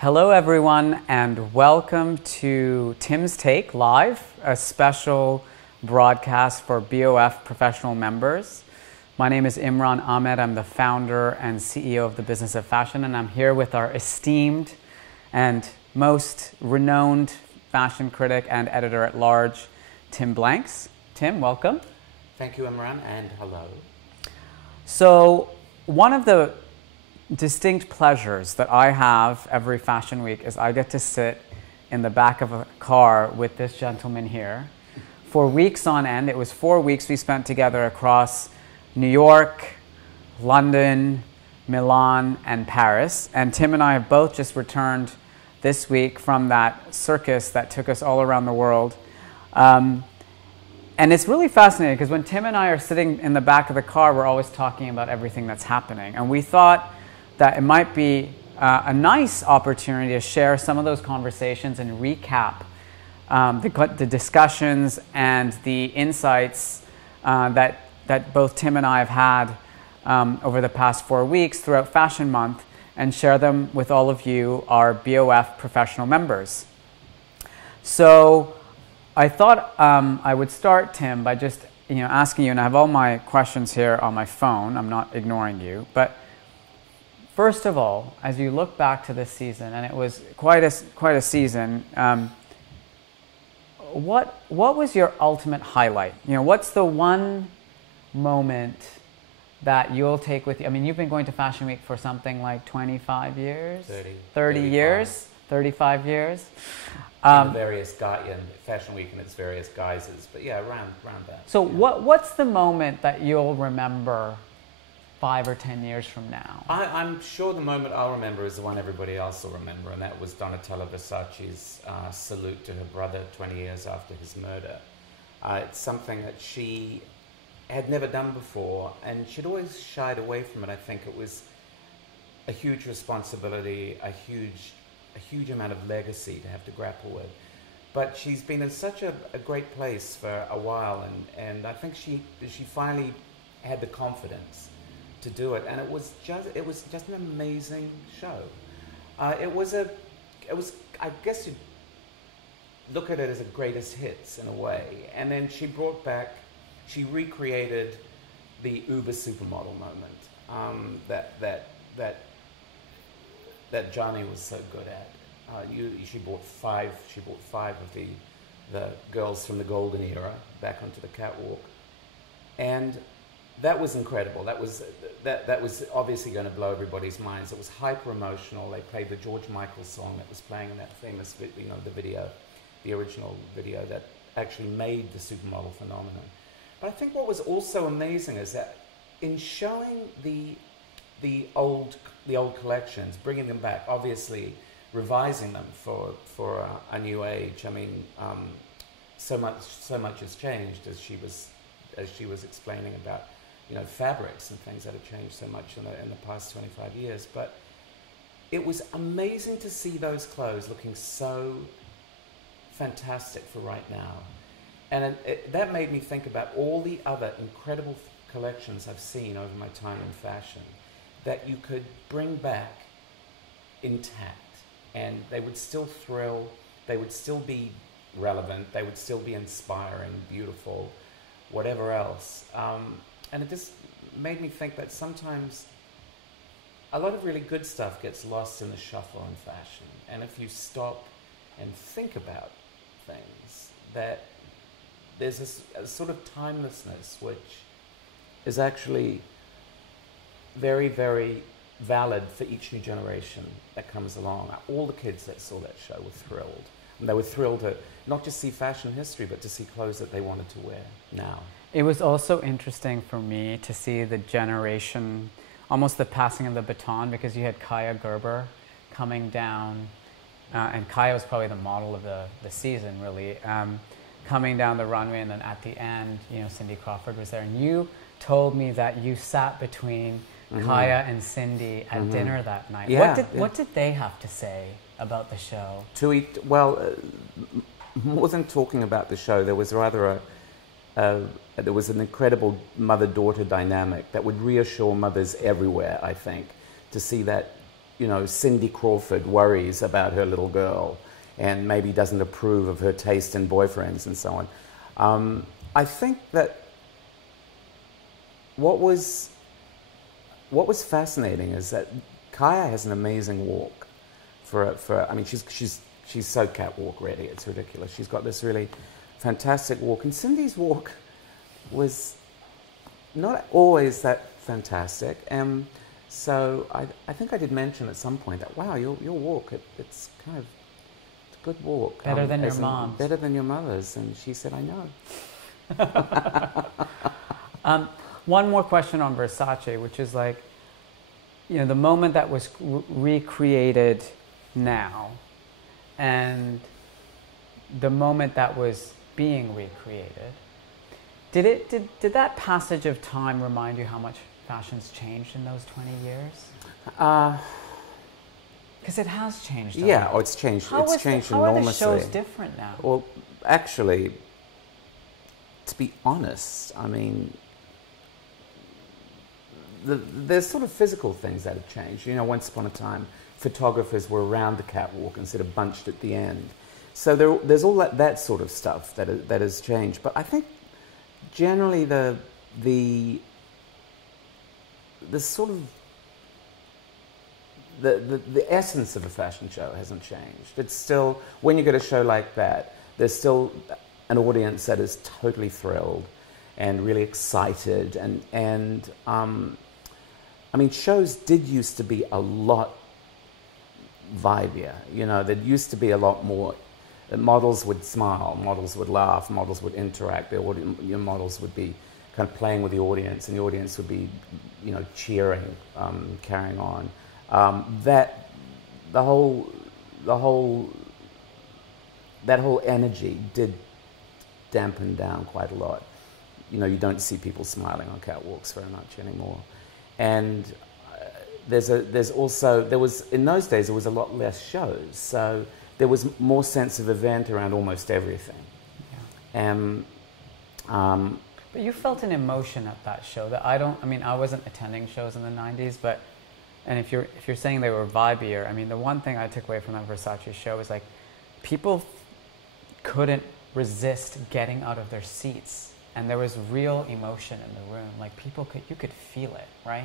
Hello everyone and welcome to Tim's Take Live, a special broadcast for BoF Professional members. My name is Imran Amed. I'm the founder and CEO of the Business of Fashion, and I'm here with our esteemed and most renowned fashion critic and editor-at-large, Tim Blanks. Tim, welcome. Thank you, Imran, and hello. So, one of the distinct pleasures that I have every fashion week is I get to sit in the back of a car with this gentleman here for weeks on end. It was 4 weeks we spent together across New York, London, Milan, and Paris. And Tim and I have both just returned this week from that circus that took us all around the world. And it's really fascinating because when Tim and I are sitting in the back of the car, we're always talking about everything that's happening. And we thought that it might be a nice opportunity to share some of those conversations and recap the discussions and the insights that both Tim and I have had over the past 4 weeks throughout Fashion Month, and share them with all of you, our BoF Professional members. So I thought I would start, Tim, by just asking you, and I have all my questions here on my phone. I'm not ignoring you, but first of all, as you look back to this season, and it was quite a season, what was your ultimate highlight? What's the one moment that you'll take with you? I mean, you've been going to Fashion Week for something like 25 years? 30 years? 35 years? In various Fashion Week in its various guises, but yeah, around that. So what's the moment that you'll remember 5 or 10 years from now? I'm sure the moment I'll remember is the one everybody else will remember, and that was Donatella Versace's salute to her brother 20 years after his murder. It's something that she had never done before, and she'd always shied away from it. I think it was a huge responsibility, a huge amount of legacy to have to grapple with. But she's been in such a great place for a while, and I think she finally had the confidence to do it, and it was just an amazing show. It was I guess you'd look at it as a greatest hits in a way, and then she recreated the Uber supermodel moment that Johnny was so good at. She brought five of the girls from the golden era back onto the catwalk, and that was incredible. That was obviously going to blow everybody's minds. It was hyper emotional. They played the George Michael song that was playing in that famous, the original video that actually made the supermodel phenomenon. But I think what was also amazing is that in showing the old collections, bringing them back, obviously revising them for a new age. I mean, so much has changed, as she was explaining about fabrics and things that have changed so much in the past 25 years. But it was amazing to see those clothes looking so fantastic for right now. And that made me think about all the other incredible collections I've seen over my time in fashion that you could bring back intact, and they would still thrill, they would still be relevant, they would still be inspiring, beautiful, whatever else. And it just made me think that sometimes a lot of really good stuff gets lost in the shuffle in fashion. And if you stop and think about things, that there's a sort of timelessness which is actually very, very valid for each new generation that comes along. All the kids that saw that show were thrilled. And they were thrilled to not just see fashion history, but to see clothes that they wanted to wear now. It was also interesting for me to see the generation, almost the passing of the baton, because you had Kaya Gerber coming down, and Kaya was probably the model of the season, really, coming down the runway, and then at the end, Cindy Crawford was there. And you told me that you sat between Kaya and Cindy at dinner that night. Yeah, what did they have to say about the show? More than talking about the show, there was rather there was an incredible mother-daughter dynamic that would reassure mothers everywhere, I think, to see that you know, Cindy Crawford worries about her little girl and maybe doesn't approve of her taste in boyfriends and so on. I think that what was fascinating is that Kaya has an amazing walk. I mean, she's so catwalk ready. It's ridiculous. She's got this really fantastic walk, and Cindy's walk was not always that fantastic. So I think I did mention at some point that, wow, your walk, it's kind of a good walk. Better than your mom's. Better than your mother's. And she said, I know. One more question on Versace, which is like, you know, the moment that was recreated now and the moment that was being recreated, did that passage of time remind you how much fashion's changed in those 20 years? Because it has changed. Yeah, it's changed. It's changed enormously. How are the shows different now? Well, actually, to be honest, I mean, there's sort of physical things that have changed. You know, once upon a time, photographers were around the catwalk instead of bunched at the end. So there's all that sort of stuff that has changed. But I think generally the sort of the essence of a fashion show hasn't changed. It's still, when you get a show like that, there's still an audience that is totally thrilled and really excited. And I mean, shows did used to be a lot vibier. You know, there used to be a lot more. Models would smile, models would laugh, models would interact. Your models would be kind of playing with the audience, and the audience would be, you know, cheering, carrying on. That whole energy did dampen down quite a lot. You know, you don't see people smiling on catwalks very much anymore. And there's also, in those days, there was a lot less shows. So there was more sense of event around almost everything. Yeah. But you felt an emotion at that show that I wasn't attending shows in the 90s, but, and if you're saying they were vibier, I mean, the one thing I took away from that Versace show was like, people couldn't resist getting out of their seats. And there was real emotion in the room. Like, you could feel it, right?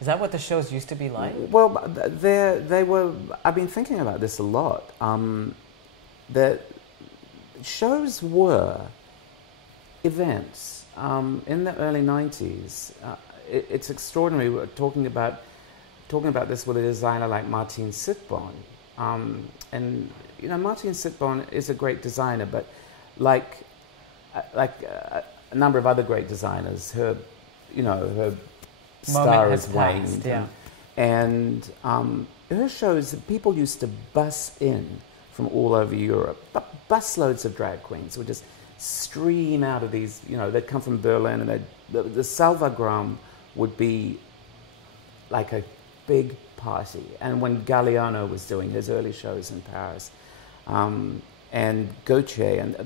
Is that what the shows used to be like? Well, they were. I've been thinking about this a lot. The shows were events in the early '90s. It's extraordinary. We're talking about this with a designer like Martin Sitbon, and you know, Martin Sitbon is a great designer, but like a number of other great designers, her star has waned. Yeah. And her shows, people used to bus in from all over Europe. Busloads of drag queens would just stream out of these, you know, they'd come from Berlin, and the Salvagram would be like a big party. And when Galliano was doing his early shows in Paris, and Gautier, and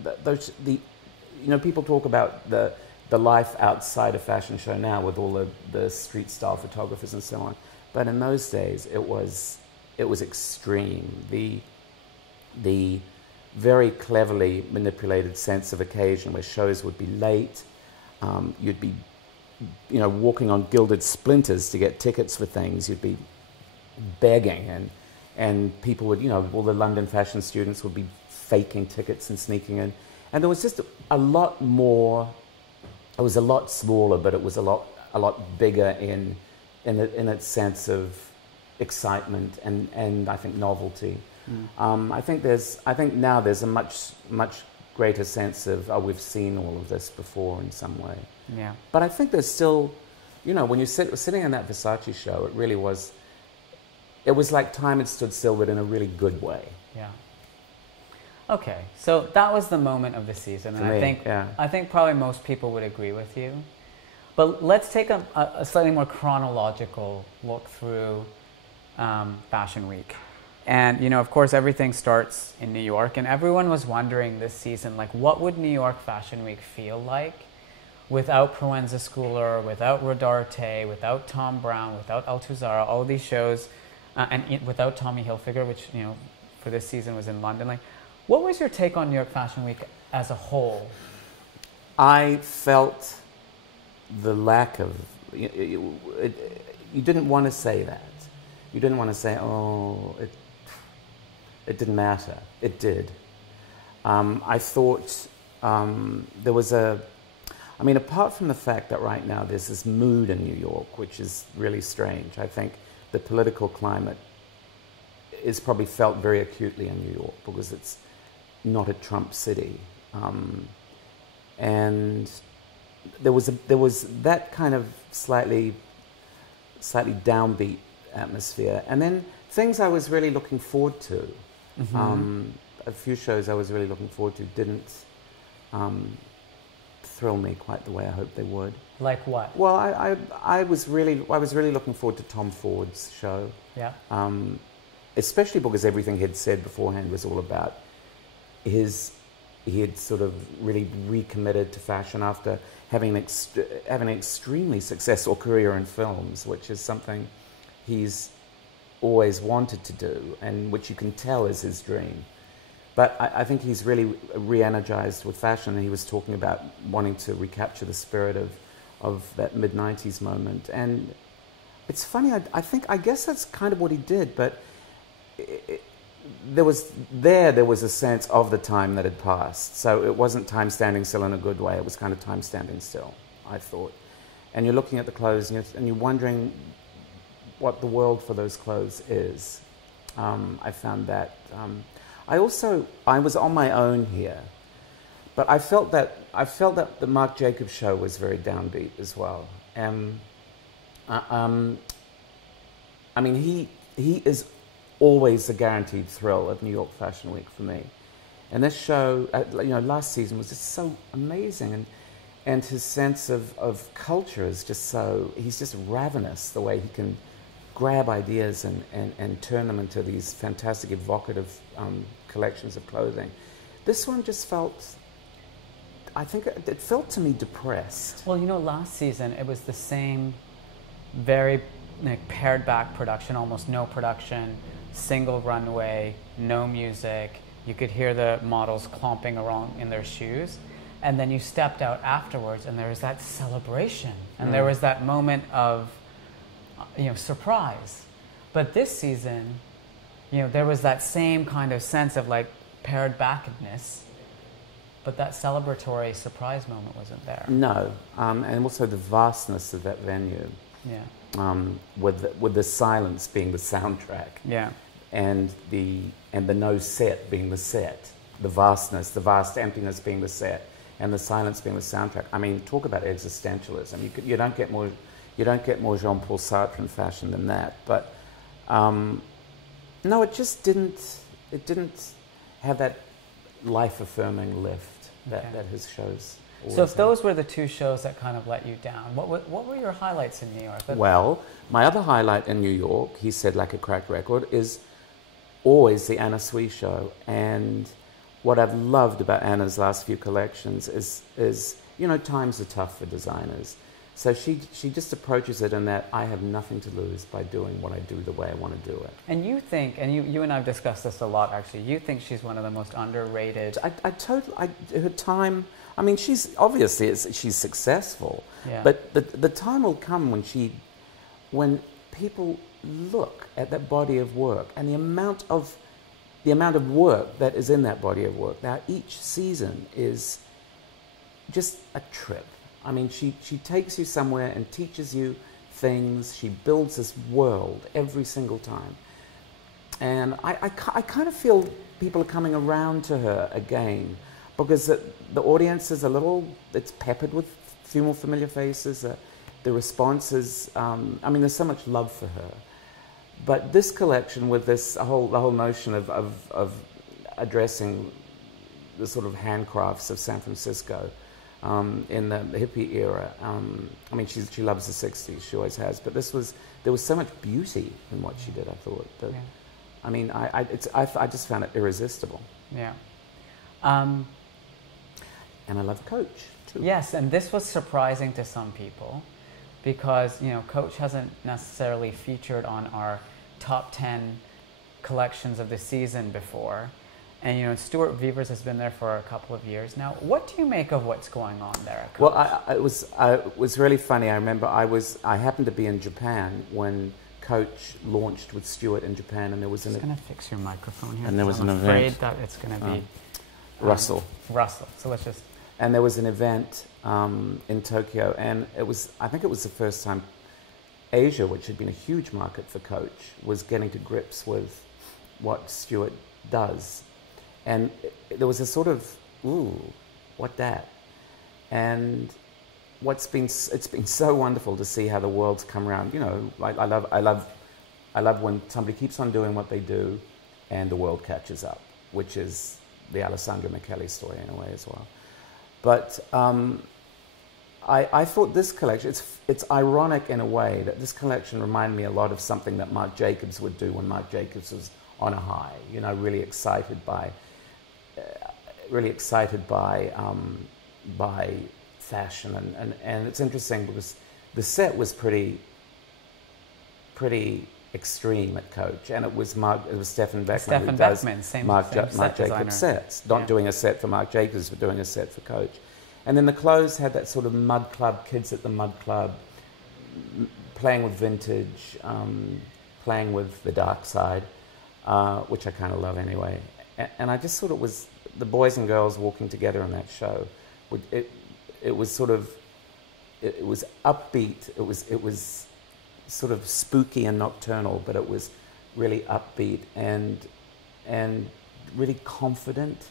you know, people talk about the life outside a fashion show now with all the street style photographers and so on. But in those days, it was extreme. The very cleverly manipulated sense of occasion, where shows would be late. You'd be, you know, walking on gilded splinters to get tickets for things. You'd be begging, and people would, you know, all the London fashion students would be faking tickets and sneaking in. And there was just a lot more. It was a lot smaller, but it was a lot bigger in its sense of excitement and I think novelty. I think now there's a much greater sense of, oh, we've seen all of this before in some way. Yeah. But I think there's still, you know, when you're sitting in that Versace show, it really was. It was like time had stood still, but in a really good way. Yeah. Okay, so that was the moment of the season, and I think probably most people would agree with you. But let's take a slightly more chronological look through Fashion Week. And, you know, of course, everything starts in New York, and everyone was wondering this season, like, what would New York Fashion Week feel like without Proenza Schouler, without Rodarte, without Tom Brown, without Althusara, all these shows without Tommy Hilfiger, which for this season was in London. Like, what was your take on New York Fashion Week as a whole? I felt the lack of. You didn't want to say that. You didn't want to say, "Oh, it didn't matter." It did. I thought there was apart from the fact that right now there's this mood in New York, which is really strange. I think the political climate is probably felt very acutely in New York because it's not a Trump city. And there was that kind of slightly downbeat atmosphere. And then things I was really looking forward to. Mm-hmm. A few shows I was really looking forward to didn't thrill me quite the way I hoped they would. Like what? Well, I was really looking forward to Tom Ford's show. Yeah. Especially because everything he'd said beforehand was all about he had sort of really recommitted to fashion after having an extremely successful career in films, which is something he's always wanted to do and which you can tell is his dream. But I think he's really re-energized with fashion, and he was talking about wanting to recapture the spirit of that mid-90s moment. And it's funny, I guess that's kind of what he did, but there was a sense of the time that had passed. So it wasn't time standing still in a good way, it was kind of time standing still, I thought. And you're looking at the clothes and you're wondering what the world for those clothes is. I found that... I was on my own here, but I felt that the Marc Jacobs show was very downbeat as well. He is always a guaranteed thrill at New York Fashion Week for me, and this show, last season was just so amazing, and his sense of culture is just so, he's just ravenous the way he can grab ideas and turn them into these fantastic, evocative collections of clothing. This one just felt, I think it felt to me depressed. Well, last season it was the same very pared back production, almost no production, single runway, no music. You could hear the models clomping around in their shoes. And then you stepped out afterwards and there was that celebration. And there was that moment of surprise. But this season, there was that same kind of sense of pared backedness, but that celebratory surprise moment wasn't there. No, and also the vastness of that venue. Yeah. With the silence being the soundtrack. Yeah. And the no set being the set. The vastness, the vast emptiness being the set, and the silence being the soundtrack. I mean, talk about existentialism. You don't get more Jean-Paul Sartre in fashion than that. But no, it just didn't have that life-affirming lift that his shows always So if have. those were the two shows that kind of let you down, what were your highlights in New York? Well, my other highlight in New York, he said like a cracked record, is always the Anna Sui show. And what I've loved about Anna's last few collections is times are tough for designers. So she just approaches it in that I have nothing to lose by doing what I do the way I want to do it. And you think, and you and I have discussed this a lot actually, you think she's one of the most underrated... Her time, I mean, she's successful, yeah. But the time will come when people look at that body of work and the amount of work that is in that body of work. Now, each season is just a trip. I mean, she takes you somewhere and teaches you things. She builds this world every single time. And I kind of feel people are coming around to her again because the audience is it's peppered with a few more familiar faces. The response is, there's so much love for her. But this collection with the whole notion of addressing the sort of handcrafts of San Francisco, in the hippie era. She loves the 60s, she always has, but there was so much beauty in what she did, I thought. I just found it irresistible. Yeah. And I love Coach, too. Yes, and this was surprising to some people because, Coach hasn't necessarily featured on our top 10 collections of the season before. And, you know, Stuart Vevers has been there for a couple of years now. What do you make of what's going on there at Coach? Well, it was really funny. I remember I happened to be in Japan when Coach launched with Stuart in Japan, and there was I'm just going to fix your microphone here. And there was I'm an afraid event. that it's going to be Russell. So let's just. And there was an event in Tokyo, and I think it was the first time Asia, which had been a huge market for Coach, was getting to grips with what Stuart does. And there was a sort of, ooh, what that? And it's been so wonderful to see how the world's come around. You know, I love when somebody keeps on doing what they do, and the world catches up, which is the Alessandro Michele story in a way as well. But I thought this collection, it's ironic in a way that this collection reminded me a lot of something that Marc Jacobs would do when Marc Jacobs was on a high. You know, really excited by fashion, and it's interesting because the set was pretty extreme at Coach, and it was Stefan Beckman who does Marc Jacobs sets, not doing a set for Marc Jacobs, but doing a set for Coach. And then the clothes had that sort of mud club, kids at the mud club, playing with vintage, playing with the dark side, which I kind of love anyway. And I just thought it was the boys and girls walking together on that show. It was sort of, it was upbeat. It was sort of spooky and nocturnal, but it was really upbeat and really confident.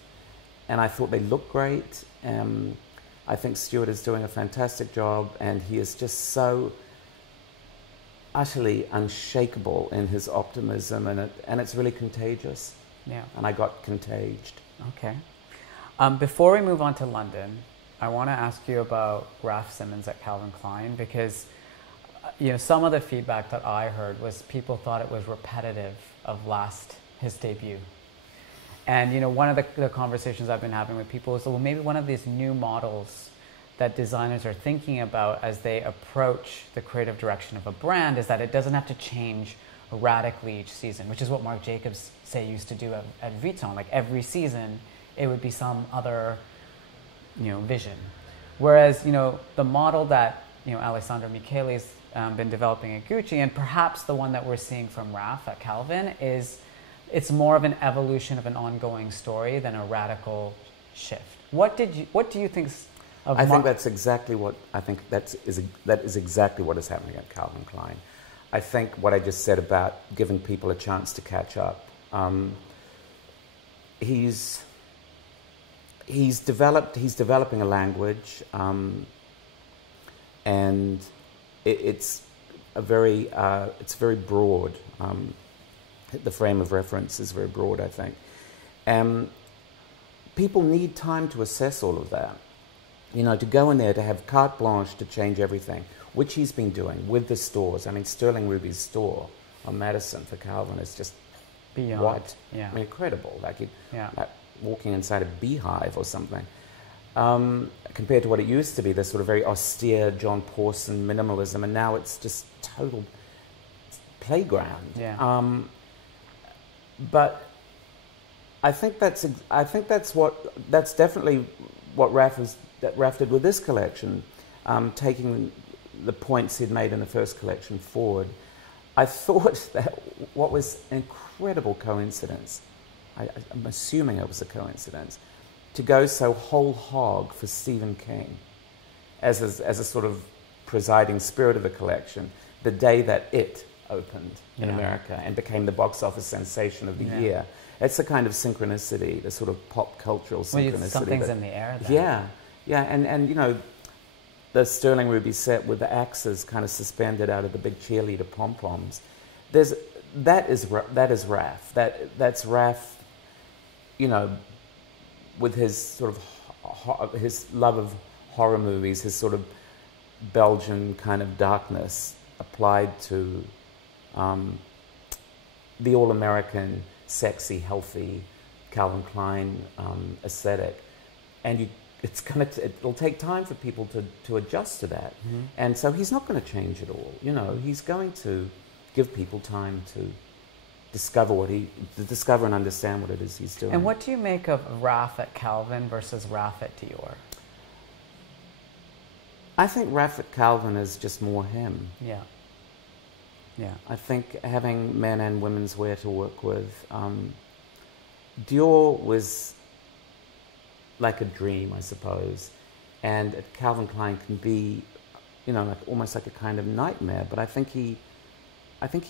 And I thought they looked great. I think Stuart is doing a fantastic job, and he is just so utterly unshakable in his optimism, and it's really contagious. Yeah. And I got contaged. Okay. Before we move on to London, I want to ask you about Raf Simons at Calvin Klein, because you know, some of the feedback that I heard was people thought it was repetitive of his debut. And, you know, one of the conversations I've been having with people is, well, maybe one of these new models that designers are thinking about as they approach the creative direction of a brand is that it doesn't have to change radically each season, which is what Marc Jacobs, say, used to do at Vuitton. Like every season, it would be some other, you know, vision. Whereas, you know, the model that, you know, Alessandro Michele's been developing at Gucci, and perhaps the one that we're seeing from Raf at Calvin, it's more of an evolution of an ongoing story than a radical shift. What do you think of I think that's exactly what that is exactly what is happening at Calvin Klein. I think what I just said about giving people a chance to catch up. He's developing a language, and it's very broad. The frame of reference is very broad, I think. People need time to assess all of that. You know, to go in there, to have carte blanche to change everything, which he's been doing with the stores. I mean, Sterling Ruby's store on Madison for Calvin is just beyond. What? Yeah. I mean, incredible. Like walking inside a beehive or something. Compared to what it used to be, the sort of very austere John Pawson minimalism, and now it's just total playground. Yeah. But I think that's definitely what Raf did with this collection, taking the points he'd made in the first collection forward. I thought that what was an incredible coincidence, I'm assuming it was a coincidence, to go so whole hog for Stephen King as a sort of presiding spirit of the collection, the day that It opened in America and became the box office sensation of the year. It's a kind of synchronicity, the sort of pop cultural synchronicity. Well, something's in the air there. Yeah, and you know, the Sterling Ruby set with the axes kind of suspended out of the big cheerleader pom-poms. That is Raf. That's Raf, you know, with his sort of his love of horror movies, his sort of Belgian kind of darkness applied to the all-American, sexy, healthy Calvin Klein aesthetic, and it'll take time for people to adjust to that, and so he's not going to change it all. You know, he's going to give people time discover and understand what it is he's doing. And what do you make of Raf at Calvin versus Raf at Dior? I think Raf at Calvin is just more him. Yeah. Yeah. I think having men and women's wear to work with, Dior was like a dream, I suppose, and at Calvin Klein can be, you know, like almost like a kind of nightmare. But I think he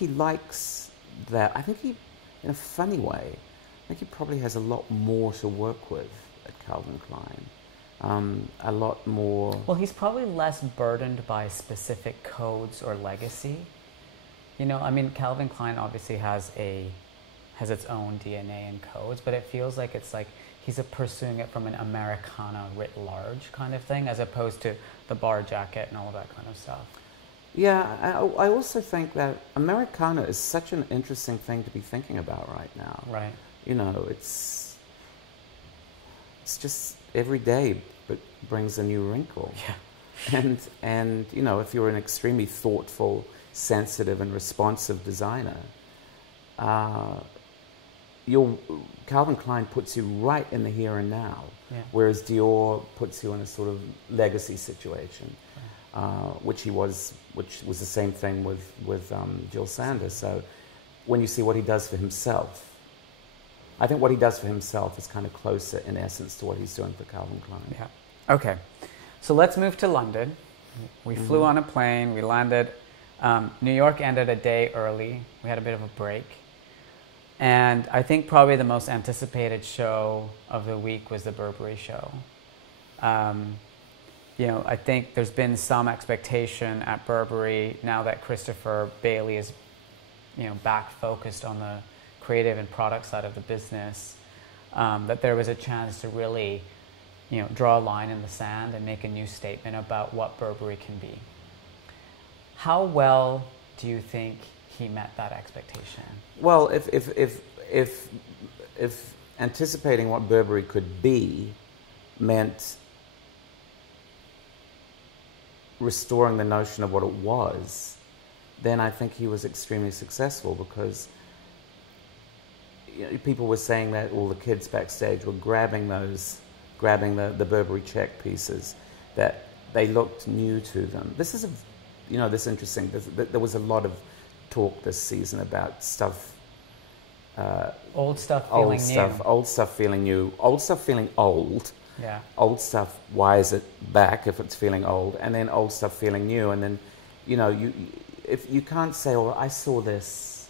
likes that. I think he, in a funny way, I think he probably has a lot more to work with at Calvin Klein. A lot more. Well, he's probably less burdened by specific codes or legacy. You know, I mean, Calvin Klein obviously has its own DNA and codes, but it feels like it's like he's pursuing it from an Americana writ large kind of thing, as opposed to the bar jacket and all of that kind of stuff. Yeah, I also think that Americana is such an interesting thing to be thinking about right now. Right. You know, it's just every day but brings a new wrinkle. Yeah. And you know, if you're an extremely thoughtful, sensitive and responsive designer, Calvin Klein puts you right in the here and now, Yeah. whereas Dior puts you in a sort of legacy situation, which was the same thing with Jill Sanders. So when you see what he does for himself, I think what he does for himself is kind of closer in essence to what he's doing for Calvin Klein. Yeah. Okay. So let's move to London. We flew on a plane. We landed. New York ended a day early. We had a bit of a break. And I think probably the most anticipated show of the week was the Burberry show. You know, I think there's been some expectation at Burberry now that Christopher Bailey is, you know, back focused on the creative and product side of the business, that there was a chance to really, you know, draw a line in the sand and make a new statement about what Burberry can be. How well do you think he met that expectation? Well, if anticipating what Burberry could be meant restoring the notion of what it was, then I think he was extremely successful, because you know, people were saying that all the kids backstage were grabbing the Burberry check pieces, that they looked new to them. This is this interesting. There was a lot of talk this season about stuff. Old stuff feeling new. Old stuff feeling new. Old stuff feeling old. Yeah. Old stuff, why is it back if it's feeling old? And then old stuff feeling new. And then, you know, if you can't say, "Oh, I saw this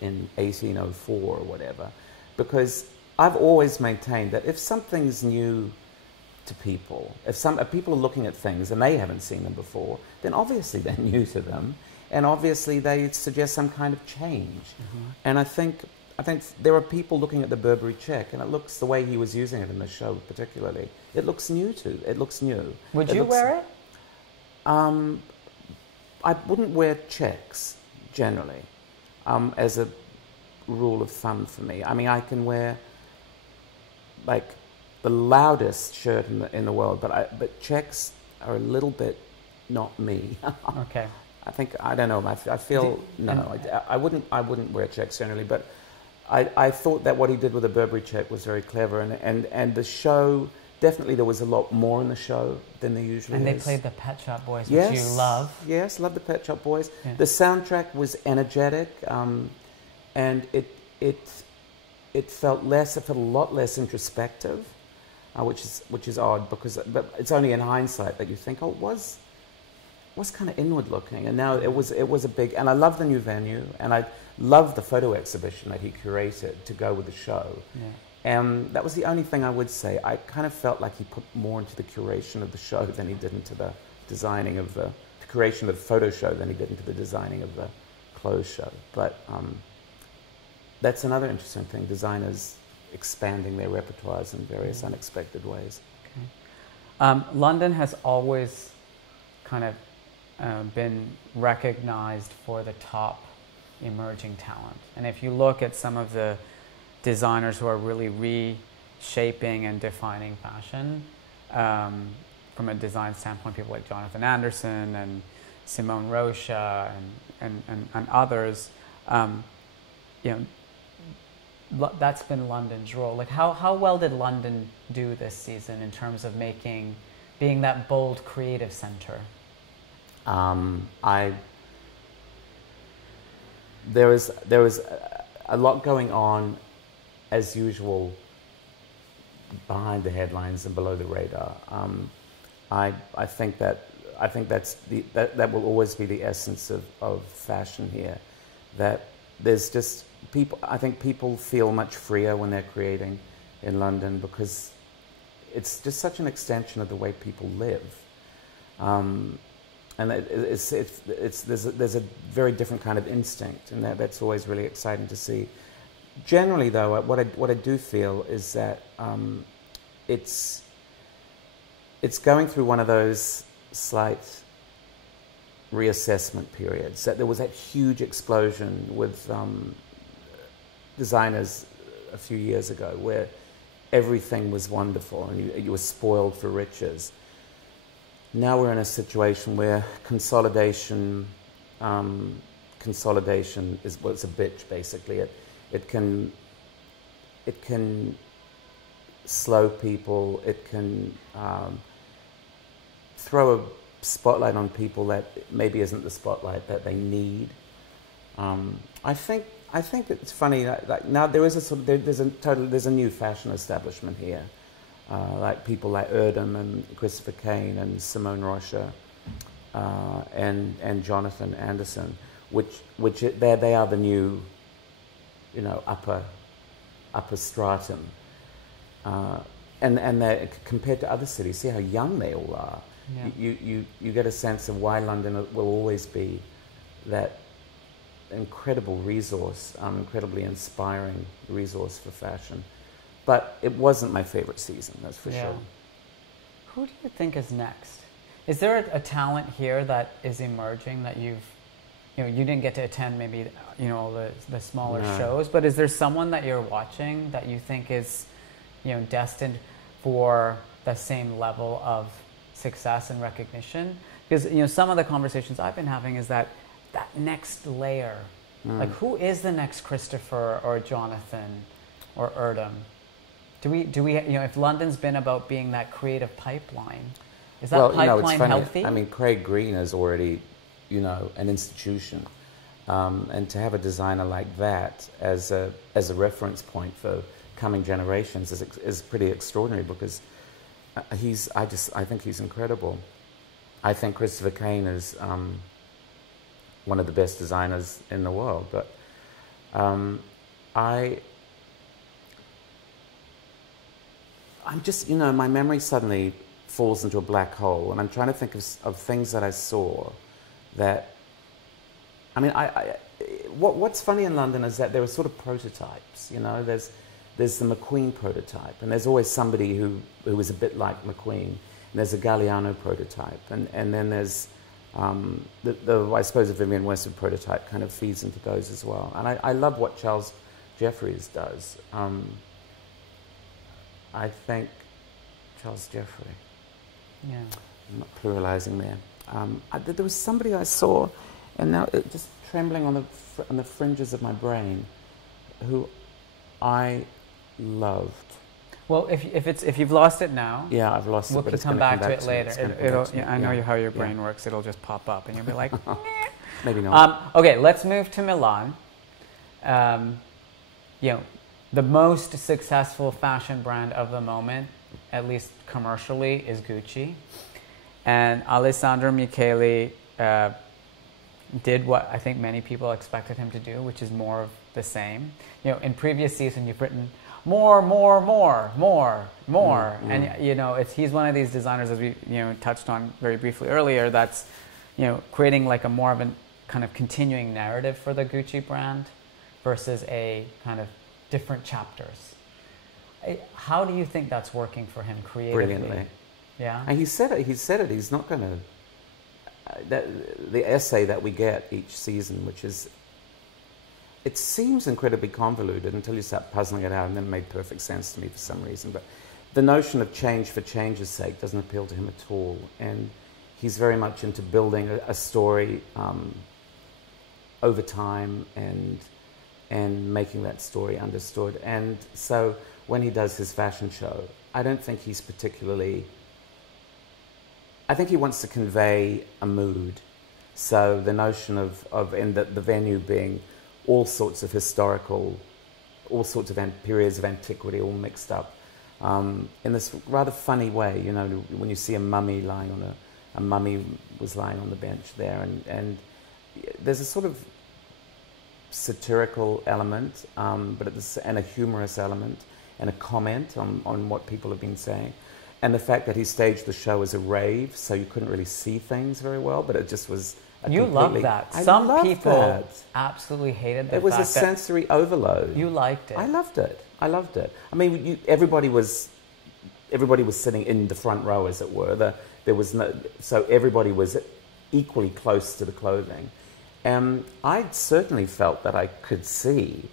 in 1804 or whatever," because I've always maintained that if something's new to people, if people are looking at things and they haven't seen them before, then obviously they're new to them, and obviously they suggest some kind of change. And I think there are people looking at the Burberry check, and it looks, the way he was using it in the show particularly, it looks new. Would you wear it? I wouldn't wear checks generally, as a rule of thumb for me. I mean, I can wear like the loudest shirt in the world, but checks are a little bit not me. Okay. I don't know. I feel I wouldn't wear checks generally, but I thought that what he did with the Burberry check was very clever, and the show, definitely there was a lot more in the show than there usually is. And they played the Pet Shop Boys, which you love. Yes, love the Pet Shop Boys. Yeah. The soundtrack was energetic, and it felt a lot less introspective, which is odd, but it's only in hindsight that you think, oh, it was kind of inward looking, and now it was a big, and I love the new venue, and I love the photo exhibition that he curated to go with the show. Yeah. And that was the only thing I would say. I kind of felt like he put more into the curation of the show than he did into the designing of the curation of the photo show than he did into the designing of the clothes show. But that's another interesting thing, designers expanding their repertoires in various unexpected ways. Okay. London has always kind of been recognized for the top emerging talent. And if you look at some of the designers who are really reshaping and defining fashion, from a design standpoint, people like Jonathan Anderson and Simone Rocha and others, you know, that's been London's role. Like how well did London do this season in terms of being that bold creative center? There was a lot going on, as usual, behind the headlines and below the radar. I think that will always be the essence of fashion here. That there's just people. I think people feel much freer when they're creating in London because it's just such an extension of the way people live. And there's a very different kind of instinct, and that's always really exciting to see. Generally, though, what I do feel is that it's going through one of those slight reassessment periods. That there was that huge explosion with designers a few years ago, where everything was wonderful and you were spoiled for riches. Now we're in a situation where consolidation is, well, it's a bitch basically. It can slow people. It can throw a spotlight on people that maybe isn't the spotlight that they need. I think it's funny that now there is there's a new fashion establishment here. Like people like Erdem and Christopher Kane and Simone Rocha and Jonathan Anderson, they are the new, upper stratum, and they're, compared to other cities, see how young they all are. Yeah. You get a sense of why London will always be that incredible resource, incredibly inspiring resource for fashion. But it wasn't my favorite season, that's for sure. Who do you think is next? Is there a talent here that is emerging that you didn't get to attend maybe, the smaller shows, but is there someone that you're watching that you think is, destined for the same level of success and recognition? Because, some of the conversations I've been having is that next layer, like who is the next Christopher or Jonathan or Erdem? Do we, if London's been about being that creative pipeline, is that pipeline healthy? I mean, Craig Green is already, an institution. And to have a designer like that as a reference point for coming generations is pretty extraordinary because I think he's incredible. I think Christopher Kane is one of the best designers in the world, but I'm just, my memory suddenly falls into a black hole, and I'm trying to think of things that I saw that, what's funny in London is that there are sort of prototypes, there's the McQueen prototype, and there's always somebody who is a bit like McQueen, and there's a Galliano prototype, and then there's, I suppose the Vivienne Westwood prototype kind of feeds into those as well. And I love what Charles Jeffries does. I think Charles Jeffrey. Yeah. I'm not pluralizing there. There was somebody I saw, and now just trembling on the fringes of my brain, who I loved. Well, if you've lost it now, yeah, I've lost it. We can come back to it later. I know how your brain works. It'll just pop up, and you'll be like, maybe not. Okay, let's move to Milan. The most successful fashion brand of the moment, at least commercially, is Gucci. And Alessandro Michele did what I think many people expected him to do, which is more of the same. In previous season, you've written more. And, he's one of these designers, as we, touched on very briefly earlier, that's, creating like a more of a kind of continuing narrative for the Gucci brand versus a kind of different chapters. How do you think that's working for him creatively? Brilliantly. Yeah. And he said it. He's not going to. The essay that we get each season, which is, it seems incredibly convoluted until you start puzzling it out, and then it made perfect sense to me for some reason. But the notion of change for change's sake doesn't appeal to him at all. And he's very much into building a story over time and and making that story understood. And so when he does his fashion show, I don't think he's particularly... I think he wants to convey a mood. So the notion of and the venue being all sorts of historical, all sorts of periods of antiquity all mixed up in this rather funny way, you know, when you see a mummy lying on a mummy was lying on the bench there, and there's a sort of satirical element, and a humorous element, and a comment on what people have been saying. And the fact that he staged the show as a rave, so you couldn't really see things very well, but it just was a You love that. Some people absolutely hated the fact that... It was a sensory overload. You liked it. I loved it. I loved it. I mean, everybody was sitting in the front row, as it were. There was no... So everybody was equally close to the clothing. I certainly felt that I could see,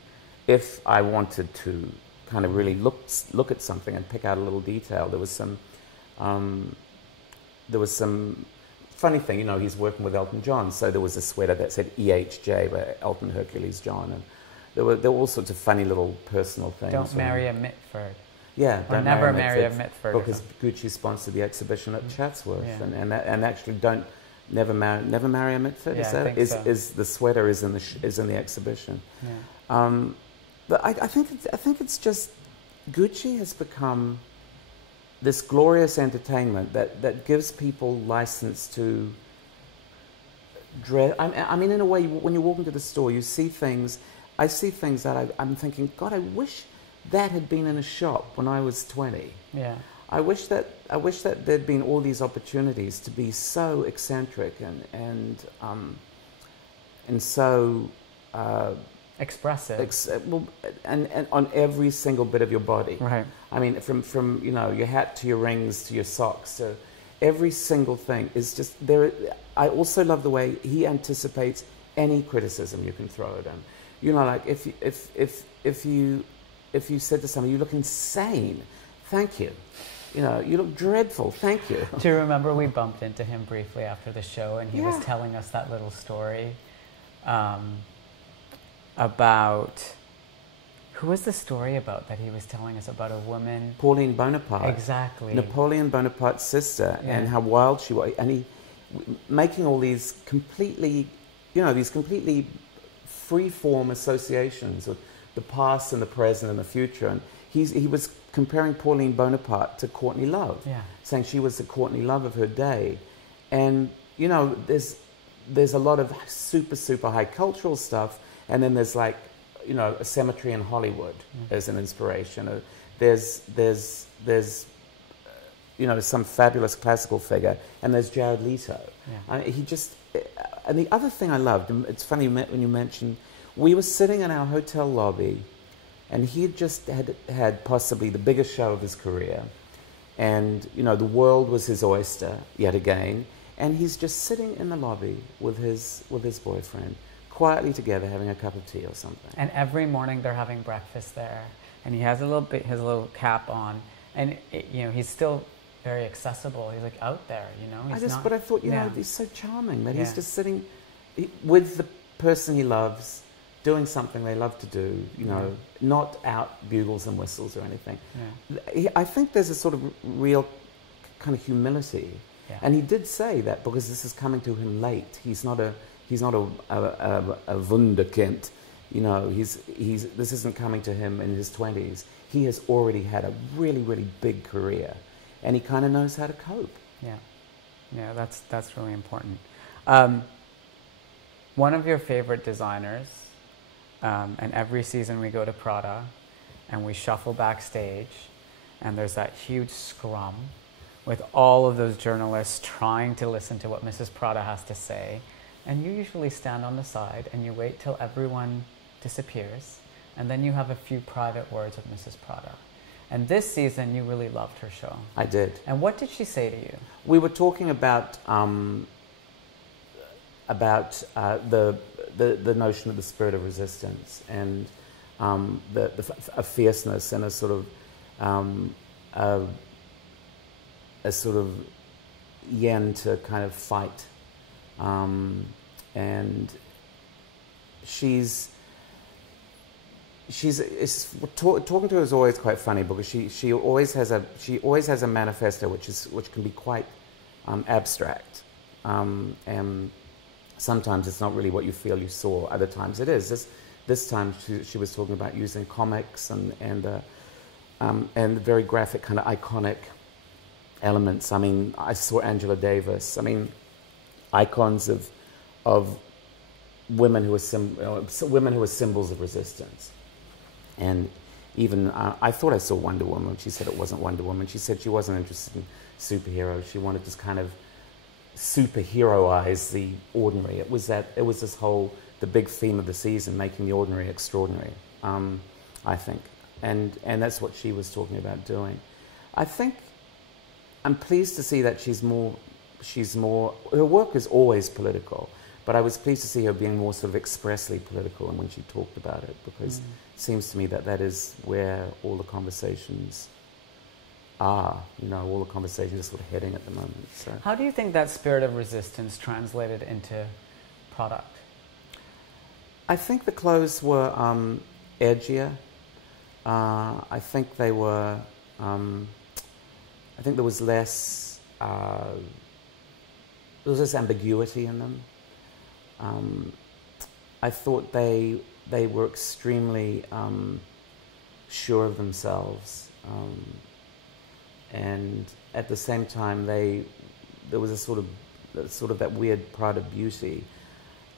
if I wanted to kind of really look at something and pick out a little detail. There was some funny thing, you know, he's working with Elton John, so there was a sweater that said EHJ by Elton Hercules John, and there were all sorts of funny little personal things. Don't marry a Mitford. Yeah, or never marry a Mitford. Because Gucci sponsored the exhibition at Chatsworth, and actually never marry a Mitford. Yeah, Is the sweater is in the exhibition. Yeah. But I think it's just Gucci has become this glorious entertainment that gives people license to dread. I mean, in a way, when you walk into the store, you see things. I see things that I'm thinking, God, I wish that had been in a shop when I was 20. Yeah. I wish that there'd been all these opportunities to be so eccentric and so expressive. And on every single bit of your body. Right. I mean, from you know, your hat to your rings to your socks, to every single thing is just there. I also love the way he anticipates any criticism you can throw at him. You know, like if you said to someone, "You look insane," thank you. You know, "You look dreadful," thank you. Do you remember we bumped into him briefly after the show, and he was telling us that little story about... Who was the story about that he was telling us about? A woman... Pauline Bonaparte. Exactly. Napoleon Bonaparte's sister, and how wild she was. And he making all these completely, you know, these completely free-form associations of the past and the present and the future. And he was comparing Pauline Bonaparte to Courtney Love, saying she was the Courtney Love of her day. And, you know, there's a lot of super high cultural stuff, and then there's like, you know, a cemetery in Hollywood as an inspiration. There's you know, some fabulous classical figure, and there's Jared Leto. He just... And the other thing I loved, and it's funny when you mentioned, we were sitting in our hotel lobby, and he had just had possibly the biggest show of his career, and, you know, the world was his oyster yet again, and he's just sitting in the lobby with his boyfriend, quietly together, having a cup of tea or something. And every morning they're having breakfast there, and he has his little cap on, and you know, he's still very accessible. He's like out there, you know. But I thought, you know, he's so charming that he's just sitting with the person he loves, doing something they love to do, you know, not out bugles and whistles or anything. I think there's a sort of real kind of humility, and he did say that because this is coming to him late. He's not a wunderkind, you know. This isn't coming to him in his 20s. He has already had a really big career, and he kind of knows how to cope. Yeah, that's really important. One of your favorite designers, and every season we go to Prada, and we shuffle backstage, and there's that huge scrum with all of those journalists trying to listen to what Mrs. Prada has to say. And you usually stand on the side and you wait till everyone disappears, and then you have a few private words with Mrs. Prada. And this season, you really loved her show. I did. And what did she say to you? We were talking about the notion of the spirit of resistance, and a fierceness and a sort of yen to kind of fight. And she's talking to her is always quite funny because she always has a manifesto which can be quite abstract, and sometimes it's not really what you feel you saw. Other times it is. This time she was talking about using comics and very graphic kind of iconic elements. I mean, I saw Angela Davis. I mean, icons of women who were symbols of resistance. And even I thought I saw Wonder Woman. She said it wasn't Wonder Woman. She said she wasn't interested in superheroes. She wanted to kind of superheroize the ordinary. It was this whole, the big theme of the season, making the ordinary extraordinary. I think, and that's what she was talking about doing. I think I'm pleased to see that she's more. Her work is always political. But I was pleased to see her being more sort of expressly political and when she talked about it, because it seems to me that is where all the conversations are. You know, all the conversations are sort of heading at the moment. So, how do you think that spirit of resistance translated into product? I think the clothes were edgier. I think they were. I think there was less. There was less ambiguity in them. I thought they were extremely sure of themselves, and at the same time there was a sort of that weird Prada beauty.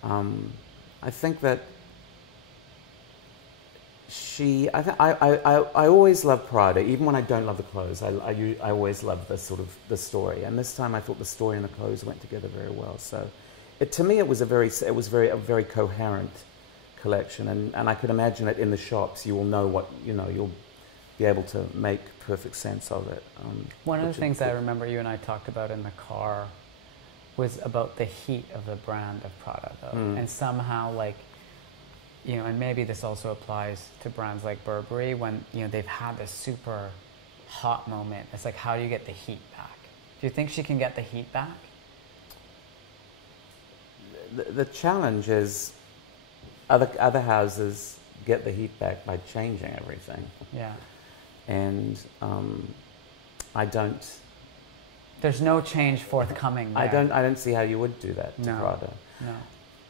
I think that I always love Prada, even when I don't love the clothes. I always love the story, and this time I thought the story and the clothes went together very well. So. To me, it was a very coherent collection, and I could imagine it in the shops. You will know you'll be able to make perfect sense of it. One of the things I remember you and I talked about in the car was about the heat of the brand of Prada, though, and somehow, like, and maybe this also applies to brands like Burberry when they've had this super hot moment. It's like, how do you get the heat back? Do you think she can get the heat back? The challenge is other houses get the heat back by changing everything. Yeah. And I don't. There's no change forthcoming there. I don't see how you would do that to Prada. No.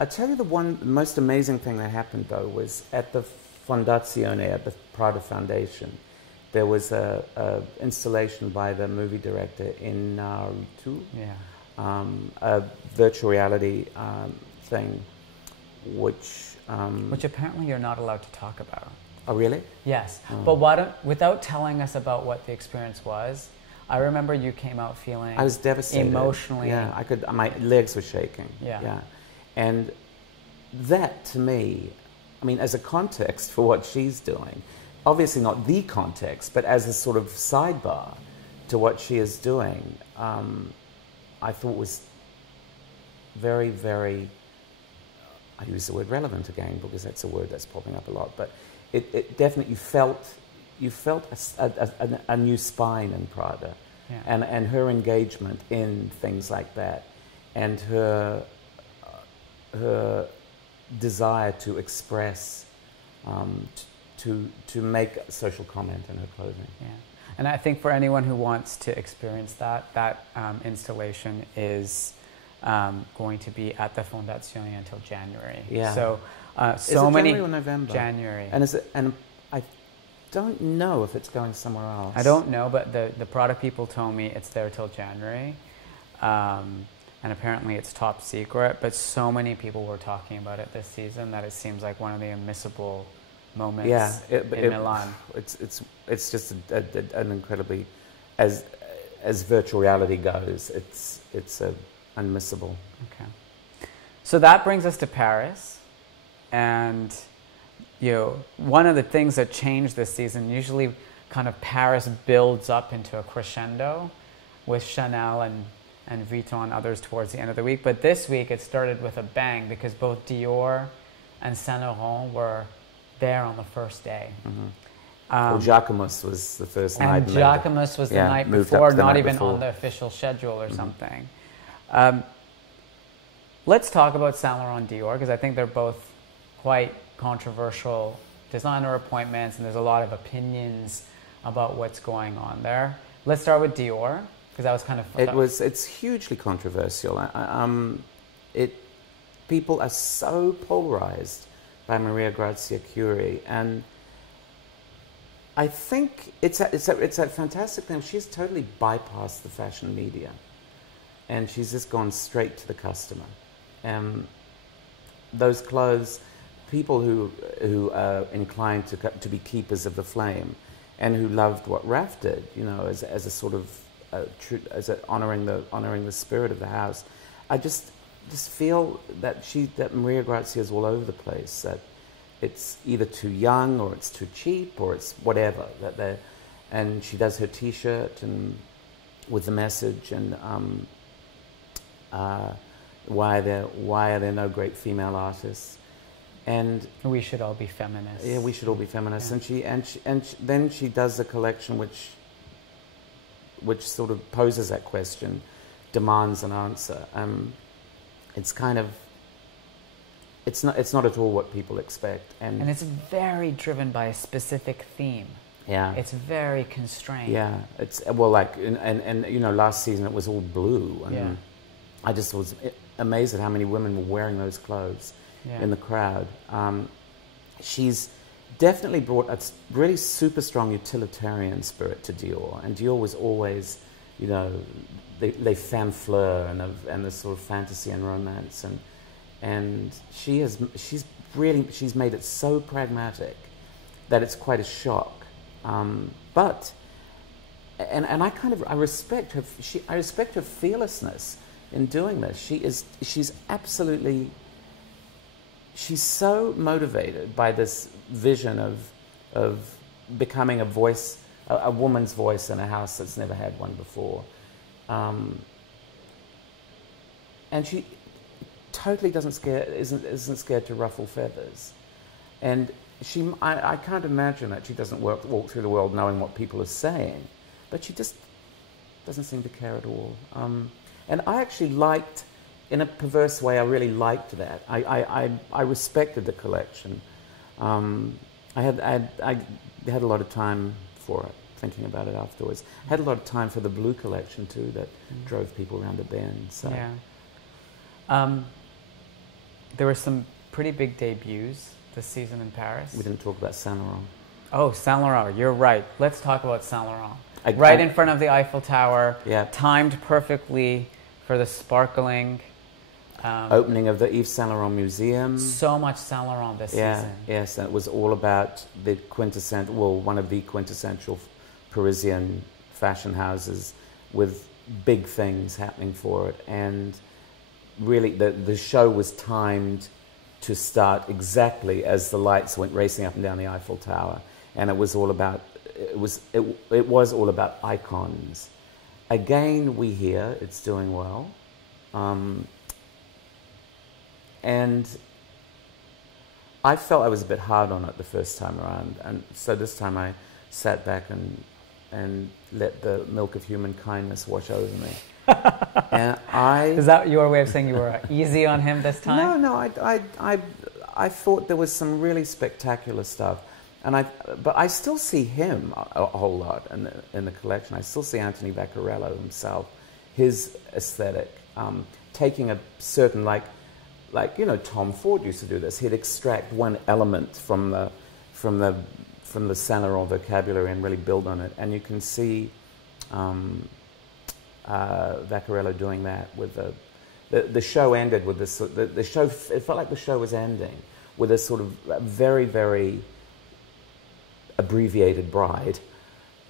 I tell you, the most amazing thing that happened though was at the Fondazione, at the Prada Foundation. There was a installation by the movie director Inarritu. Yeah. A virtual reality thing, which apparently you're not allowed to talk about. Oh, really? Yes, but without telling us about what the experience was, I remember you came out feeling. I was devastated. Emotionally. Yeah, my legs were shaking. Yeah. And that, to me, I mean, as a context for what she's doing, obviously not the context, but as a sort of sidebar to what she is doing. I thought was very, very, I use the word relevant again because that's a word that's popping up a lot, but it definitely, you felt a new spine in Prada, and her engagement in things like that, and her desire to express, to make social comment in her clothing. Yeah. And I think for anyone who wants to experience that installation is going to be at the Fondazione until January. Yeah. So, is it January or November? January. And I don't know if it's going somewhere else. I don't know, but the product people told me it's there till January, and apparently it's top secret. But so many people were talking about it this season that it seems like one of the unmissable moments in Milan. It's just an incredibly, as virtual reality goes, it's unmissable. Okay, so that brings us to Paris, and one of the things that changed this season, usually kind of Paris builds up into a crescendo with Chanel and Vuitton and others towards the end of the week, but this week it started with a bang because both Dior and Saint Laurent were there on the first day. Jacquemus was the first night. And Jacquemus was the night before, not even on the official schedule or something. Let's talk about Saint Laurent and Dior, because I think they're both quite controversial designer appointments, and there's a lot of opinions about what's going on there. Let's start with Dior, because that was kind of... It's hugely controversial. People are so polarized by Maria Grazia Curie, and I think it's a fantastic thing. She's totally bypassed the fashion media, and she's just gone straight to the customer. Those clothes, people who are inclined to be keepers of the flame, and who loved what Raf did, you know, as a sort of honoring the spirit of the house. I just feel that Maria Grazia is all over the place. That it's either too young, or it's too cheap, or it's whatever. And she does her T-shirt and with the message, and why are there no great female artists? And we should all be feminists. Yeah, we should all be feminists. Yeah. And then she does a collection which sort of poses that question, demands an answer. It's kind of, it's not at all what people expect, and it's very driven by a specific theme. Yeah, it's very constrained. Yeah, it's like and you know, last season it was all blue, and yeah. I just was amazed at how many women were wearing those clothes in the crowd. She's definitely brought a really super strong utilitarian spirit to Dior, and Dior was always, you know, les femme fleur and the sort of fantasy and romance, and she's made it so pragmatic that it's quite a shock. But I respect her. I respect her fearlessness in doing this. She's so motivated by this vision of becoming a voice, a woman's voice in a house that's never had one before. And she totally isn't scared to ruffle feathers. And I can't imagine that she doesn't walk through the world knowing what people are saying, but she just doesn't seem to care at all. And I actually liked, in a perverse way, I really liked that. I respected the collection. I had a lot of time for it, thinking about it afterwards. I had a lot of time for the blue collection too, that drove people around the bend. So. Yeah. There were some pretty big debuts this season in Paris. We didn't talk about Saint Laurent. Oh, Saint Laurent, you're right. Let's talk about Saint Laurent. Right in front of the Eiffel Tower, timed perfectly for the sparkling opening of the Yves Saint Laurent Museum. So much Saint Laurent this season. Yes, and it was all about the one of the quintessential Parisian fashion houses with big things happening for it. And really, the show was timed to start exactly as the lights went racing up and down the Eiffel Tower, and it was all about all about icons. Again, we hear it's doing well, and I felt I was a bit hard on it the first time around, and so this time I sat back and let the milk of human kindness wash over me. And is that your way of saying you were easy on him this time? No. I thought there was some really spectacular stuff, but I still see him a whole lot in the collection. I still see Anthony Vaccarello himself, his aesthetic, taking a certain like you know, Tom Ford used to do this. He'd extract one element from the Saint Laurent vocabulary and really build on it, and you can see Vaccarello doing that with the show ended with this. The show, it felt like the show was ending with a sort of very, very abbreviated bride.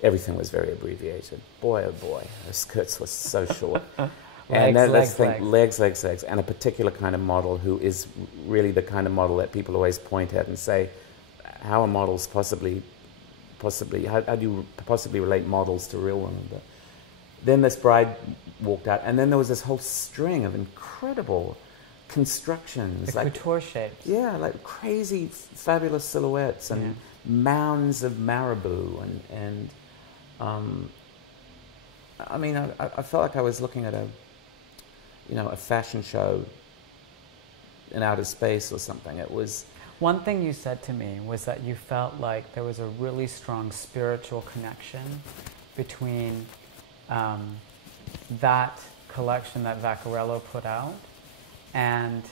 Everything was very abbreviated. Boy, oh boy, her skirts were so short. Legs, and a particular kind of model who is really the kind of model that people always point at and say, how are models possibly, how do you possibly relate models to real women? But then this bride walked out, and then there was this whole string of incredible constructions. Like couture shapes. Yeah, like crazy, fabulous silhouettes and mounds of marabou. And I mean, I felt like I was looking at a fashion show in outer space or something. It was... One thing you said to me was that you felt like there was a really strong spiritual connection between that collection that Vaccarello put out and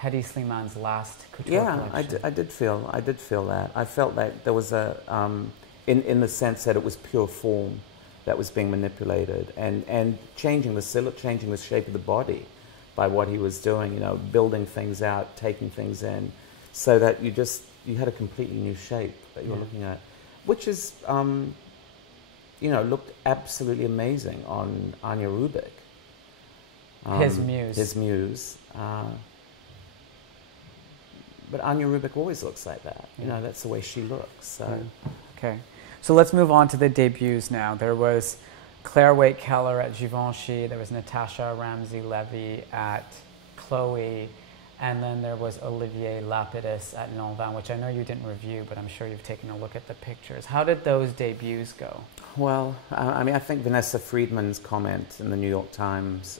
Hedi Sliman's last couture collection. I did feel that. I felt that there was a, in the sense that it was pure form that was being manipulated, and changing the silhouette, changing the shape of the body by what he was doing, you know, building things out, taking things in, so that you had a completely new shape that you were looking at, which is, you know, looked absolutely amazing on Anja Rubik. His muse. His muse. But Anja Rubik always looks like that. You know, that's the way she looks. So. Okay. So let's move on to the debuts now. There was Claire Waite-Keller at Givenchy. There was Natasha Ramsey-Levy at Chloe. And then there was Olivier Lapidus at Lanvin, which I know you didn't review, but I'm sure you've taken a look at the pictures. How did those debuts go? Well, I mean, I think Vanessa Friedman's comment in the New York Times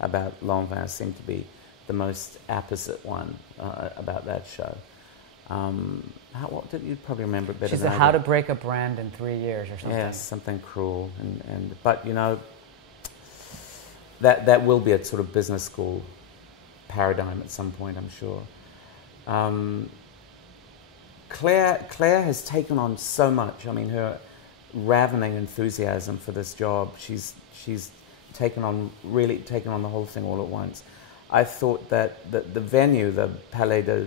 about Lanvin seemed to be the most apposite one about that show. What did you probably remember it better? She said, "How to break a brand in 3 years," or something. Yes, something cruel, but you know, that will be a sort of business school paradigm at some point, I'm sure. Claire has taken on so much. I mean, her ravening enthusiasm for this job. She's really taken on the whole thing all at once. I thought that the venue, the Palais de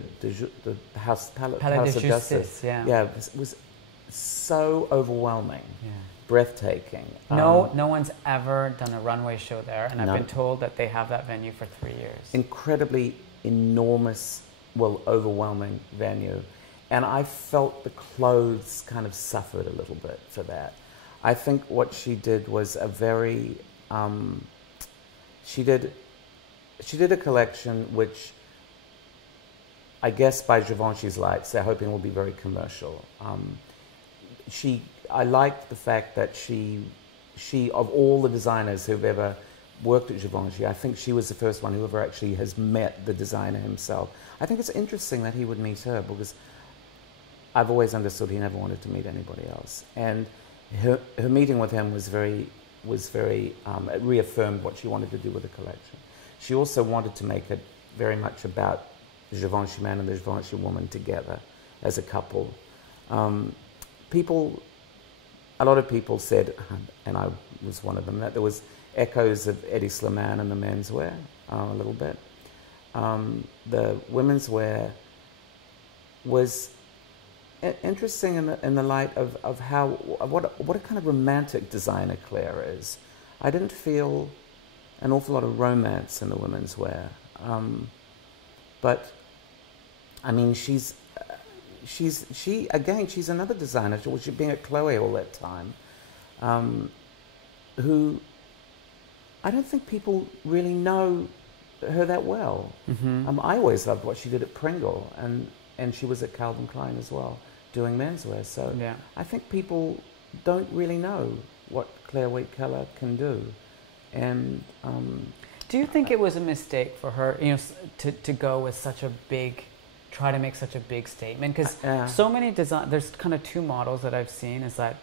House of Justice, was so overwhelming, breathtaking. No one's ever done a runway show there, and I've been told that they have that venue for 3 years. Incredibly enormous, overwhelming venue, and I felt the clothes kind of suffered a little bit for that. I think what she did was a very She did a collection which, I guess by Givenchy's lights, they're hoping will be very commercial. I liked the fact that she, of all the designers who've ever worked at Givenchy, I think she was the first one who ever actually has met the designer himself. I think it's interesting that he would meet her, because I've always understood he never wanted to meet anybody else. And her meeting with him was very, it reaffirmed what she wanted to do with the collection. She also wanted to make it very much about the Givenchy man and the Givenchy woman together as a couple. A lot of people said, and I was one of them, that there was echoes of Hedi Sliman in the menswear, a little bit. The women's wear was interesting in the light of how, what a kind of romantic designer Claire is. I didn't feel an awful lot of romance in the women's wear, but I mean, she's another designer. She being at Chloe all that time, who I don't think people really know her that well. Mm-hmm. I always loved what she did at Pringle, and she was at Calvin Klein as well, doing menswear. So I think people don't really know what Claire Waite-Keller can do. And do you think it was a mistake for her, to go with try to make such a big statement? Because so many there's kind of two models that I've seen. Is that,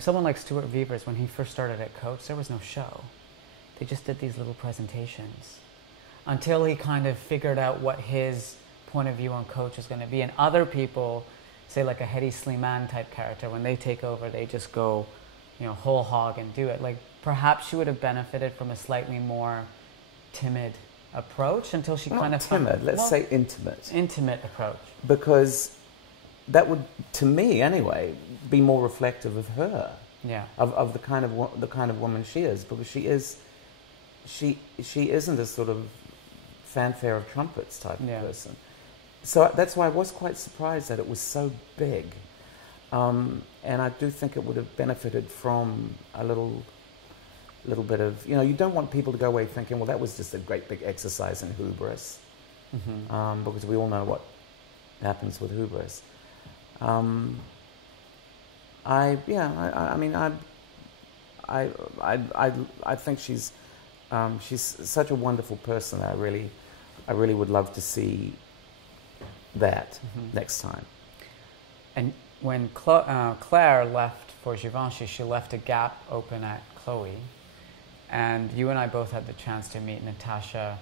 someone like Stuart Vevers, when he first started at Coach, there was no show. They just did these little presentations until he kind of figured out what his point of view on Coach was going to be. And other people, say like a Hedi Sliman type character, when they take over, they just go, whole hog and do it. Like, perhaps she would have benefited from a slightly more timid approach until she kind of... timid, let's say intimate. Intimate approach. Because that would, to me anyway, be more reflective of her. Yeah. Of the kind of woman she is, because she isn't a sort of fanfare of trumpets type of person. So that's why I was quite surprised that it was so big. And I do think it would have benefited from a little bit of, you don't want people to go away thinking, well, that was just a great big exercise in hubris, because we all know what happens with hubris. I think she's such a wonderful person that I really would love to see that next time. And when Claire left for Givenchy, she left a gap open at Chloe. And you and I both had the chance to meet Natasha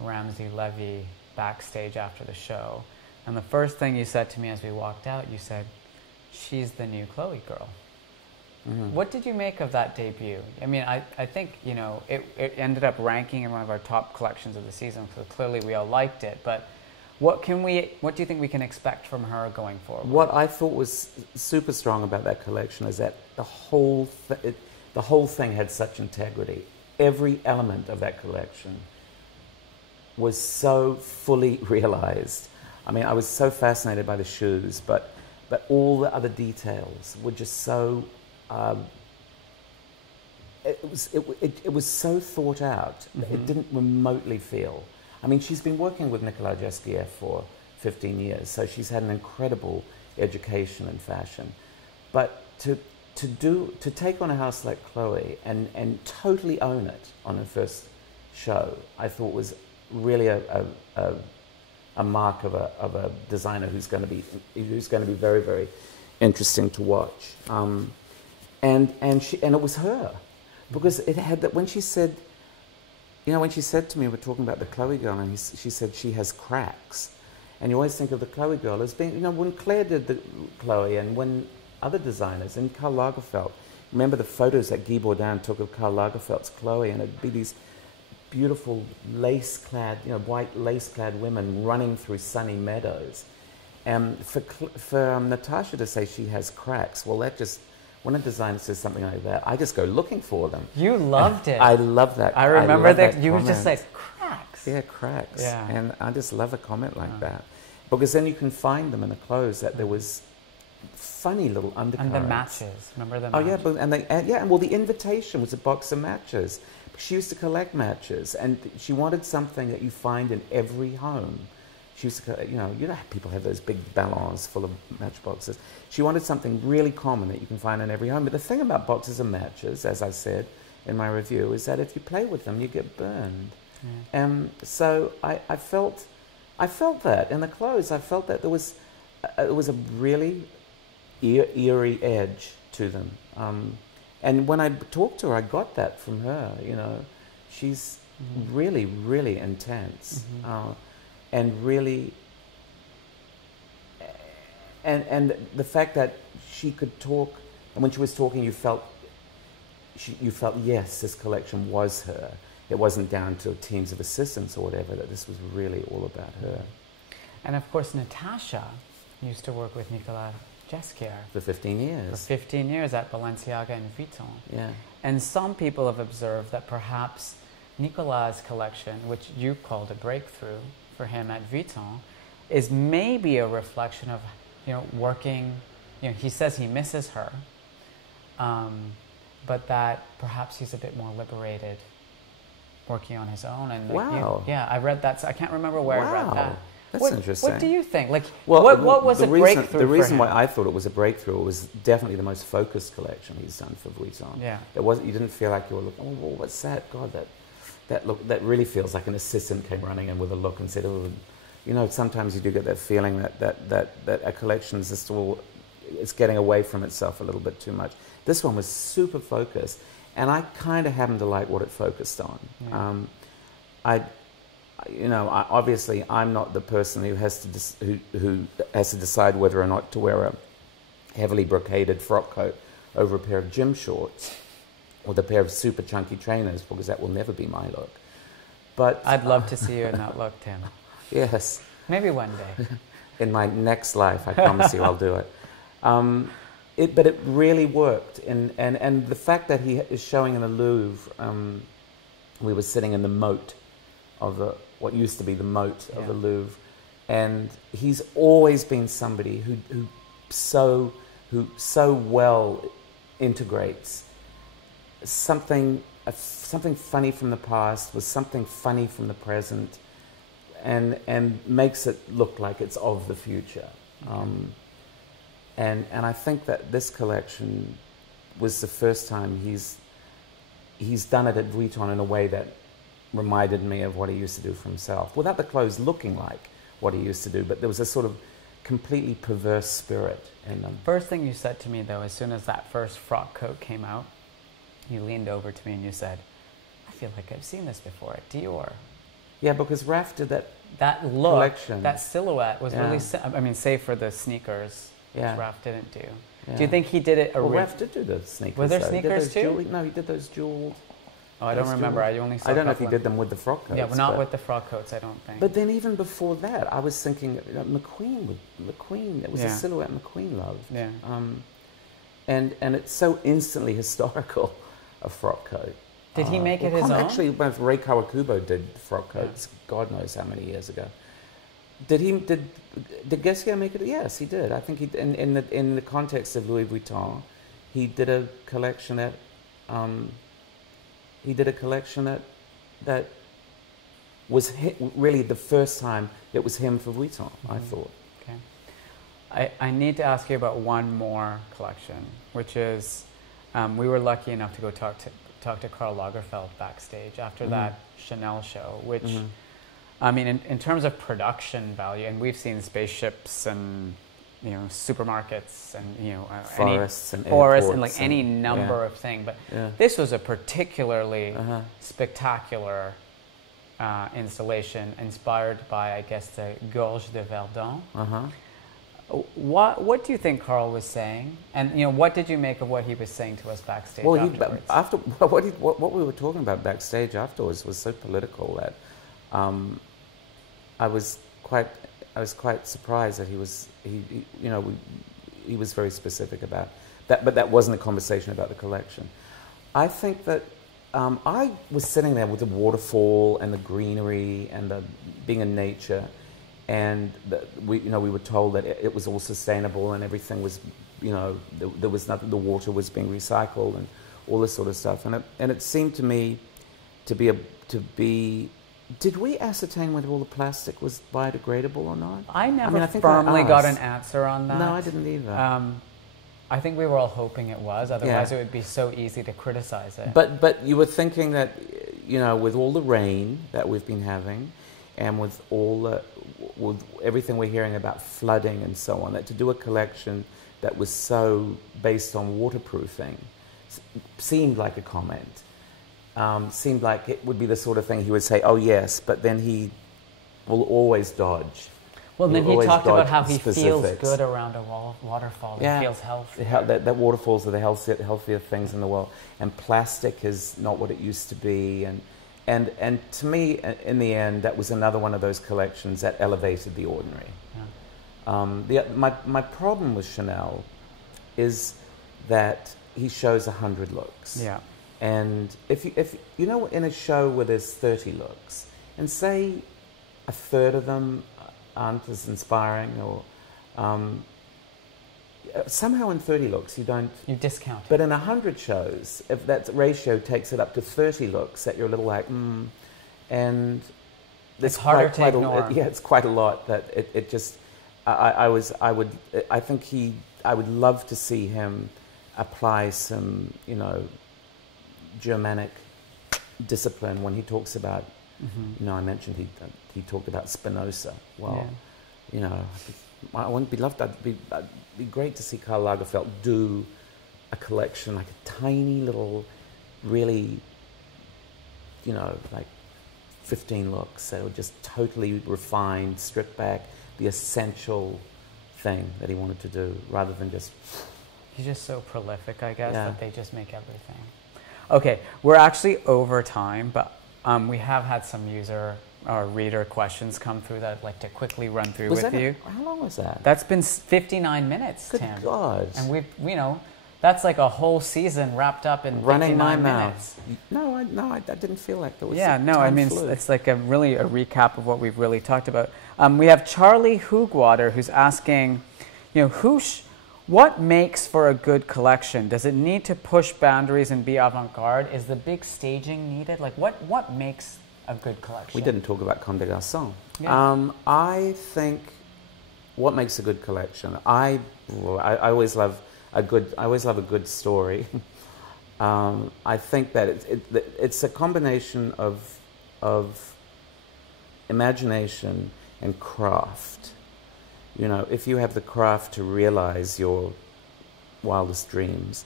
Ramsey-Levy backstage after the show. And the first thing you said to me as we walked out, you said, she's the new Chloe girl. What did you make of that debut? I mean, I think, you know, it ended up ranking in one of our top collections of the season, so clearly we all liked it. But what do you think we can expect from her going forward? What I thought was super strong about that collection is that the whole thing had such integrity. Every element of that collection was so fully realized. I mean, I was so fascinated by the shoes, but all the other details were just so. It was so thought out. It didn't remotely feel. I mean, she's been working with Nicolas Jesquier for 15 years, so she's had an incredible education in fashion. But to take on a house like Chloe and totally own it on her first show, I thought was really a mark of a designer who's going to be very, very interesting to watch. And it was her, because it had that when she said, you know, when she said to me, we're talking about the Chloe girl, and she said she has cracks, and you always think of the Chloe girl as being, you know, when Claire did the Chloe, and when other designers, and Karl Lagerfeld, remember the photos that Guy Bourdin took of Karl Lagerfeld's Chloe, and it'd be these beautiful lace-clad, you know, white lace-clad women running through sunny meadows, and for Natasha to say she has cracks, well, that just. When a designer says something like that, I just go looking for them. You loved it. I love that. I remember that you comment. were just like, cracks. Yeah, cracks. Yeah. And I just love a comment like that. Because then you can find them in the clothes that there was funny little undercurrents. And the matches. Remember the matches? matches? Oh, yeah. And well, the invitation was a box of matches. She used to collect matches. And she wanted something that you find in every home. She used to, you know how people have those big ballons full of matchboxes. She wanted something really common that you can find in every home. But the thing about boxes of matches, as I said in my review, is that if you play with them, you get burned. So I felt that in the clothes. I felt that there was a really eerie edge to them. And when I talked to her, I got that from her. You know, she's really, really intense. And really, and the fact that she could talk, and when she was talking, you felt yes, this collection was her. It wasn't down to teams of assistants or whatever. That this was really all about her. And of course, Natasha used to work with Nicolas Jesquier For 15 years. For 15 years at Balenciaga and Vuitton. Yeah. And some people have observed that perhaps Nicolas' collection, which you called a breakthrough for him at Vuitton, is maybe a reflection of, you know, working, you know, he says he misses her, but that perhaps he's a bit more liberated working on his own. And wow. I read that. So I can't remember where I read that. That's interesting. What do you think? Like, well, what was a breakthrough? The reason for him? why I thought it was a breakthrough was definitely the most focused collection he's done for Vuitton. Yeah. You didn't feel like you were looking, oh, what's that? God, that really feels like an assistant came running in with a look and said, oh, you know, sometimes you do get that feeling that a collection is just it's getting away from itself a little bit too much. This one was super focused, and I kind of happened to like what it focused on. Yeah. Obviously, I'm not the person who has to decide whether or not to wear a heavily brocaded frock coat over a pair of gym shorts with a pair of super chunky trainers, because that will never be my look. But I'd love to see you in that look, Tim. Yes. Maybe one day. In my next life, I promise you I'll do it. But it really worked. And the fact that he is showing in the Louvre, we were sitting in the moat of what used to be the moat of the Louvre, and he's always been somebody who so well integrates something funny from the past with something funny from the present, and makes it look like it's of the future. And I think that this collection was the first time he's done it at Vuitton in a way that reminded me of what he used to do for himself, without the clothes looking like what he used to do, but there was a sort of completely perverse spirit in them. First thing you said to me, though, as soon as that first frock coat came out, you leaned over to me and you said, I feel like I've seen this before at Dior. Yeah, because Raf did that look, collection. that silhouette was Yeah. really, I mean, save for the sneakers, Yeah. which Raf didn't do. Yeah. Do you think he did it? Well, Raf did do the sneakers. Were there though. He did sneakers those too? No, he did those jeweled. Oh, I don't those remember. jeweled. I only saw I don't know if a he couple did them with the frock coats. Yeah, well, not but, with the frock coats, I don't think. But then even before that, I was thinking McQueen. It was a Yeah. silhouette McQueen loved. Yeah. And it's so instantly historical, a frock coat. Did he make it his own? Actually, both Ray Kawakubo did frock coats. God knows how many years ago. Did Gessier make it? Yes, he did. I think he in the context of Louis Vuitton, he did a collection that that was really the first time it was him for Vuitton. I thought. Okay. I need to ask you about one more collection, which is we were lucky enough to go talk to Karl Lagerfeld backstage after that Chanel show, which, I mean, in terms of production value, and we've seen spaceships and, you know, supermarkets and, you know, forests and like any number of things, but this was a particularly spectacular installation inspired by, I guess, the Gorge de Verdun. What do you think Karl was saying, and you know, what did you make of what he was saying to us backstage? Well, afterwards? what we were talking about backstage afterwards was so political that I was quite surprised that he was very specific about that. But that wasn't a conversation about the collection. I think that I was sitting there with the waterfall and the greenery and the being in nature. And we were told that it was all sustainable and everything was, you know, there was nothing. The water was being recycled and all this sort of stuff. And it seemed to me to be. Did we ascertain whether all the plastic was biodegradable or not? I think firmly got an answer on that. No, I didn't either. I think we were all hoping it was. Otherwise, it would be so easy to criticize it. But you were thinking that, you know, with all the rain that we've been having, and with everything we're hearing about flooding and so on, that to do a collection that was so based on waterproofing seemed like a comment. Seemed like it would be the sort of thing he would say, oh yes, but then he will always dodge. Well, then he talked about how he specifics. feels good around a waterfall. Yeah. He feels healthy. That waterfalls are the healthier things in the world. And plastic is not what it used to be. And to me, in the end, that was another one of those collections that elevated the ordinary. Yeah. My problem with Chanel is that he shows 100 looks. Yeah. And if you know, in a show where there's 30 looks, and say a third of them aren't as inspiring, or somehow in 30 looks you discount. But in 100 shows, if that ratio takes it up to 30 looks, that you're a little like, and it's harder to ignore. It's quite a lot that it just. I would love to see him apply some, you know, Germanic discipline when he talks about. You know, I mentioned he talked about Spinoza. Well, you know, I wouldn't be loved. It'd be great to see Karl Lagerfeld do a collection, like a tiny little, really, you know, like 15 looks that were just totally refined, stripped back, the essential thing that he wanted to do, rather than just. He's just so prolific, I guess, that they just make everything. Okay, we're actually over time, but we have had some user or reader questions come through that I'd like to quickly run through with you. How long was that? That's been 59 minutes, Good Tim. God. And we've, you know, that's like a whole season wrapped up in 59 minutes. No, I didn't feel like there was. Yeah, no, I mean, it's like a recap of what we've really talked about. We have Charlie Hoogwater who's asking, you know, what makes for a good collection? Does it need to push boundaries and be avant-garde? Is the big staging needed? Like, what makes a good collection? We didn't talk about Comme des Garçons. Yeah. I think what makes a good collection. I always love a good story. I think that it's a combination of imagination and craft. You know, if you have the craft to realize your wildest dreams,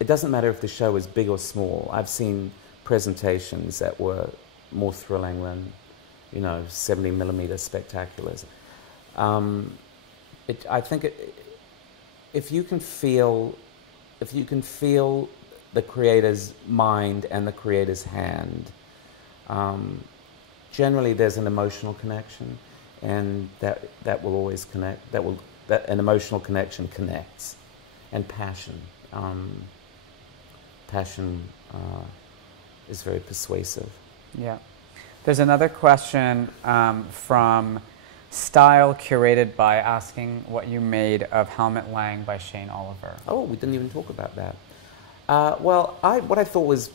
it doesn't matter if the show is big or small. I've seen presentations that were more thrilling than, you know, 70mm spectaculars. I think if you can feel the creator's mind and the creator's hand, generally there's an emotional connection, and that will always connect. That an emotional connection connects, and passion. Passion is very persuasive. Yeah. There's another question from Style Curated by asking what you made of Helmut Lang by Shane Oliver. Oh, we didn't even talk about that. Well, what I thought was,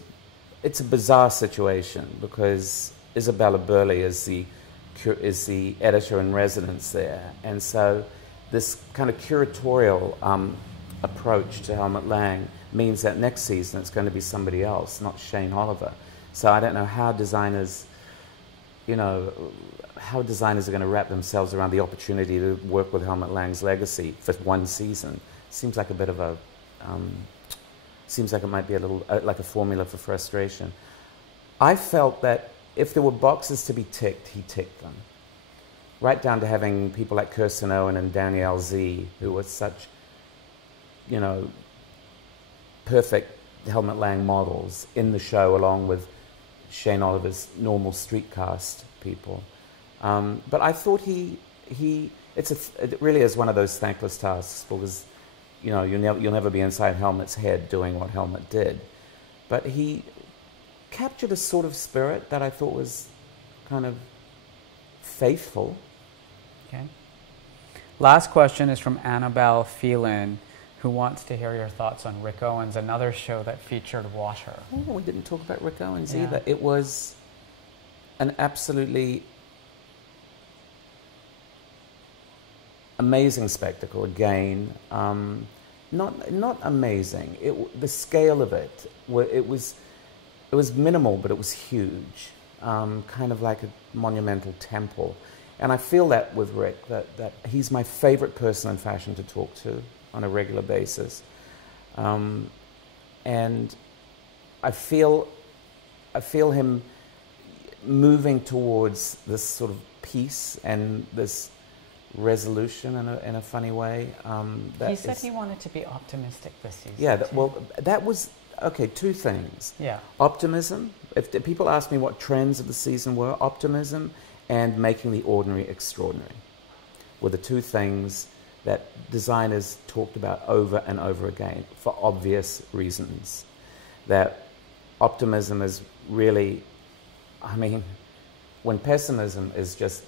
it's a bizarre situation because Isabella Burley is the editor in residence there, and so this kind of curatorial approach to Helmut Lang means that next season it's going to be somebody else, not Shane Oliver. So I don't know how designers, are going to wrap themselves around the opportunity to work with Helmut Lang's legacy for one season. Seems like a bit of a, seems like it might be a little like a formula for frustration. I felt that if there were boxes to be ticked, he ticked them. Right down to having people like Kirsten Owen and Danielle Z, who were such, perfect Helmut Lang models in the show, along with Shane Oliver's normal street cast people. But I thought it really is one of those thankless tasks, because you'll never be inside Helmut's head doing what Helmut did. But he captured a sort of spirit that I thought was kind of faithful. Okay. Last question is from Annabelle Phelan, who wants to hear your thoughts on Rick Owens, another show that featured water. Oh, we didn't talk about Rick Owens either. It was an absolutely amazing spectacle. Again, not amazing. The scale of it was minimal, but it was huge, kind of like a monumental temple. And I feel that with Rick, that he's my favorite person in fashion to talk to on a regular basis. And I feel him moving towards this sort of peace and this resolution in a funny way. He said he wanted to be optimistic this season. Yeah, that was, okay, two things. Yeah. Optimism. If people ask me what trends of the season were, optimism and making the ordinary extraordinary were the two things that designers talked about over and over again for obvious reasons. That optimism is really, when pessimism is just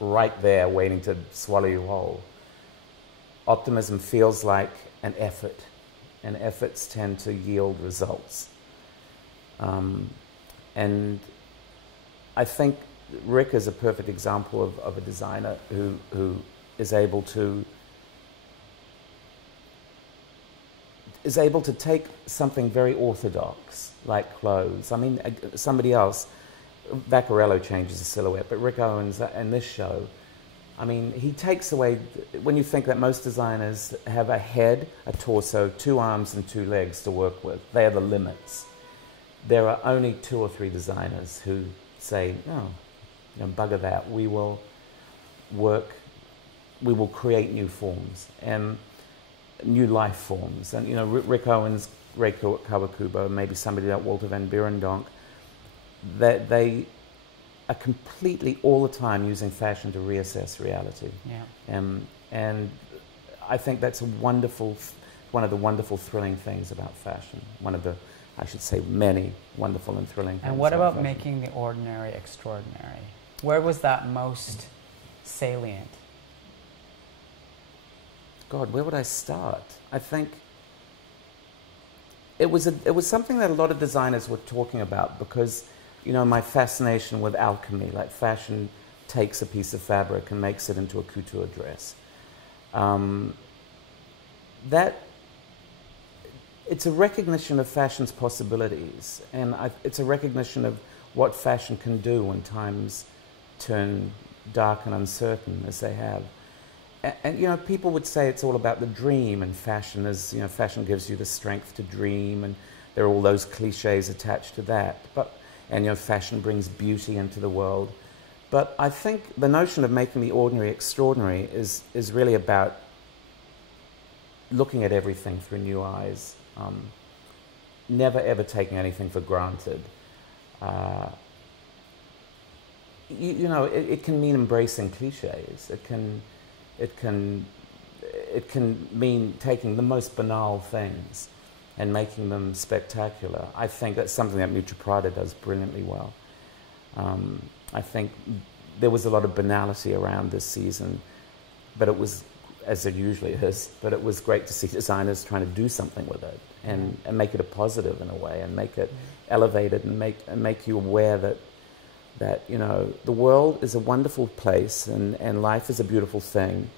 right there waiting to swallow you whole, optimism feels like an effort, and efforts tend to yield results. And I think Rick is a perfect example of a designer who is able to take something very orthodox, like clothes. Somebody else, Vaccarello changes the silhouette, but Rick Owens in this show, he takes away, when you think that most designers have a head, a torso, 2 arms and 2 legs to work with, they are the limits. There are only 2 or 3 designers who say, no, bugger that, we will create new forms and new life forms. And Rick Owens, Ray Kawakubo, maybe somebody like Walter van Beirendonk, that they are completely all the time using fashion to reassess reality. Yeah. And I think that's one of the wonderful, thrilling things about fashion. One of the, I should say, many wonderful and thrilling things. And what about fashion. making the ordinary extraordinary? Where was that most salient? God, where would I start? I think it was something that a lot of designers were talking about, because my fascination with alchemy, like fashion takes a piece of fabric and makes it into a couture dress. That it's a recognition of fashion's possibilities, and it's a recognition of what fashion can do when times turn dark and uncertain as they have. And you know, people would say it's all about the dream, and fashion is, you know, fashion gives you the strength to dream, and there are all those cliches attached to that. And you know, fashion brings beauty into the world. But I think the notion of making the ordinary extraordinary is really about looking at everything through new eyes, never ever taking anything for granted. You know, it can mean embracing cliches. It can mean taking the most banal things and making them spectacular. I think that's something that Mucha Prada does brilliantly well. I think there was a lot of banality around this season, but it was, as it usually is, but it was great to see designers trying to do something with it and make it a positive in a way, and make it elevated, and make you aware that you know, the world is a wonderful place, and life is a beautiful thing.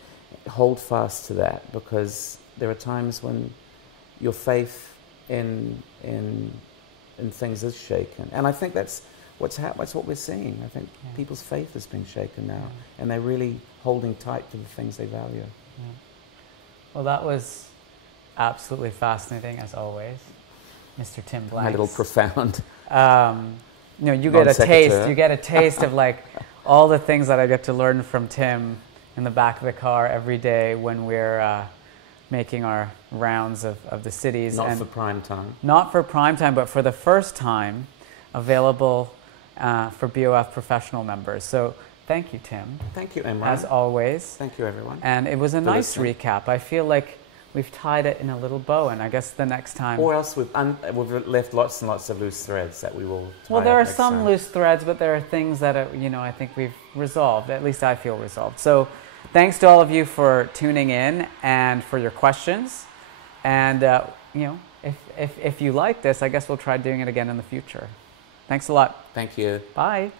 Hold fast to that, because there are times when your faith in things is shaken, and I think that's what we're seeing. I think people's faith is being shaken now, and they're really holding tight to the things they value. Yeah. Well, that was absolutely fascinating, as always, Mr. Tim Blanks. A little profound. You know, you get a taste of like all the things that I get to learn from Tim in the back of the car every day when we're making our rounds of the cities. Not for prime time. Not for prime time, but for the first time available for BoF Professional members. So thank you, Tim. Thank you, Imran. As always. Thank you, everyone. And it was a nice recap. I feel like we've tied it in a little bow, and I guess the next time... Or else we've left lots and lots of loose threads that we will tie. Well, there are next some time. loose threads, but there are things that, you know, I think we've resolved. At least I feel resolved. So thanks to all of you for tuning in and for your questions. And, you know, if you like this, I guess we'll try doing it again in the future. Thanks a lot. Thank you. Bye.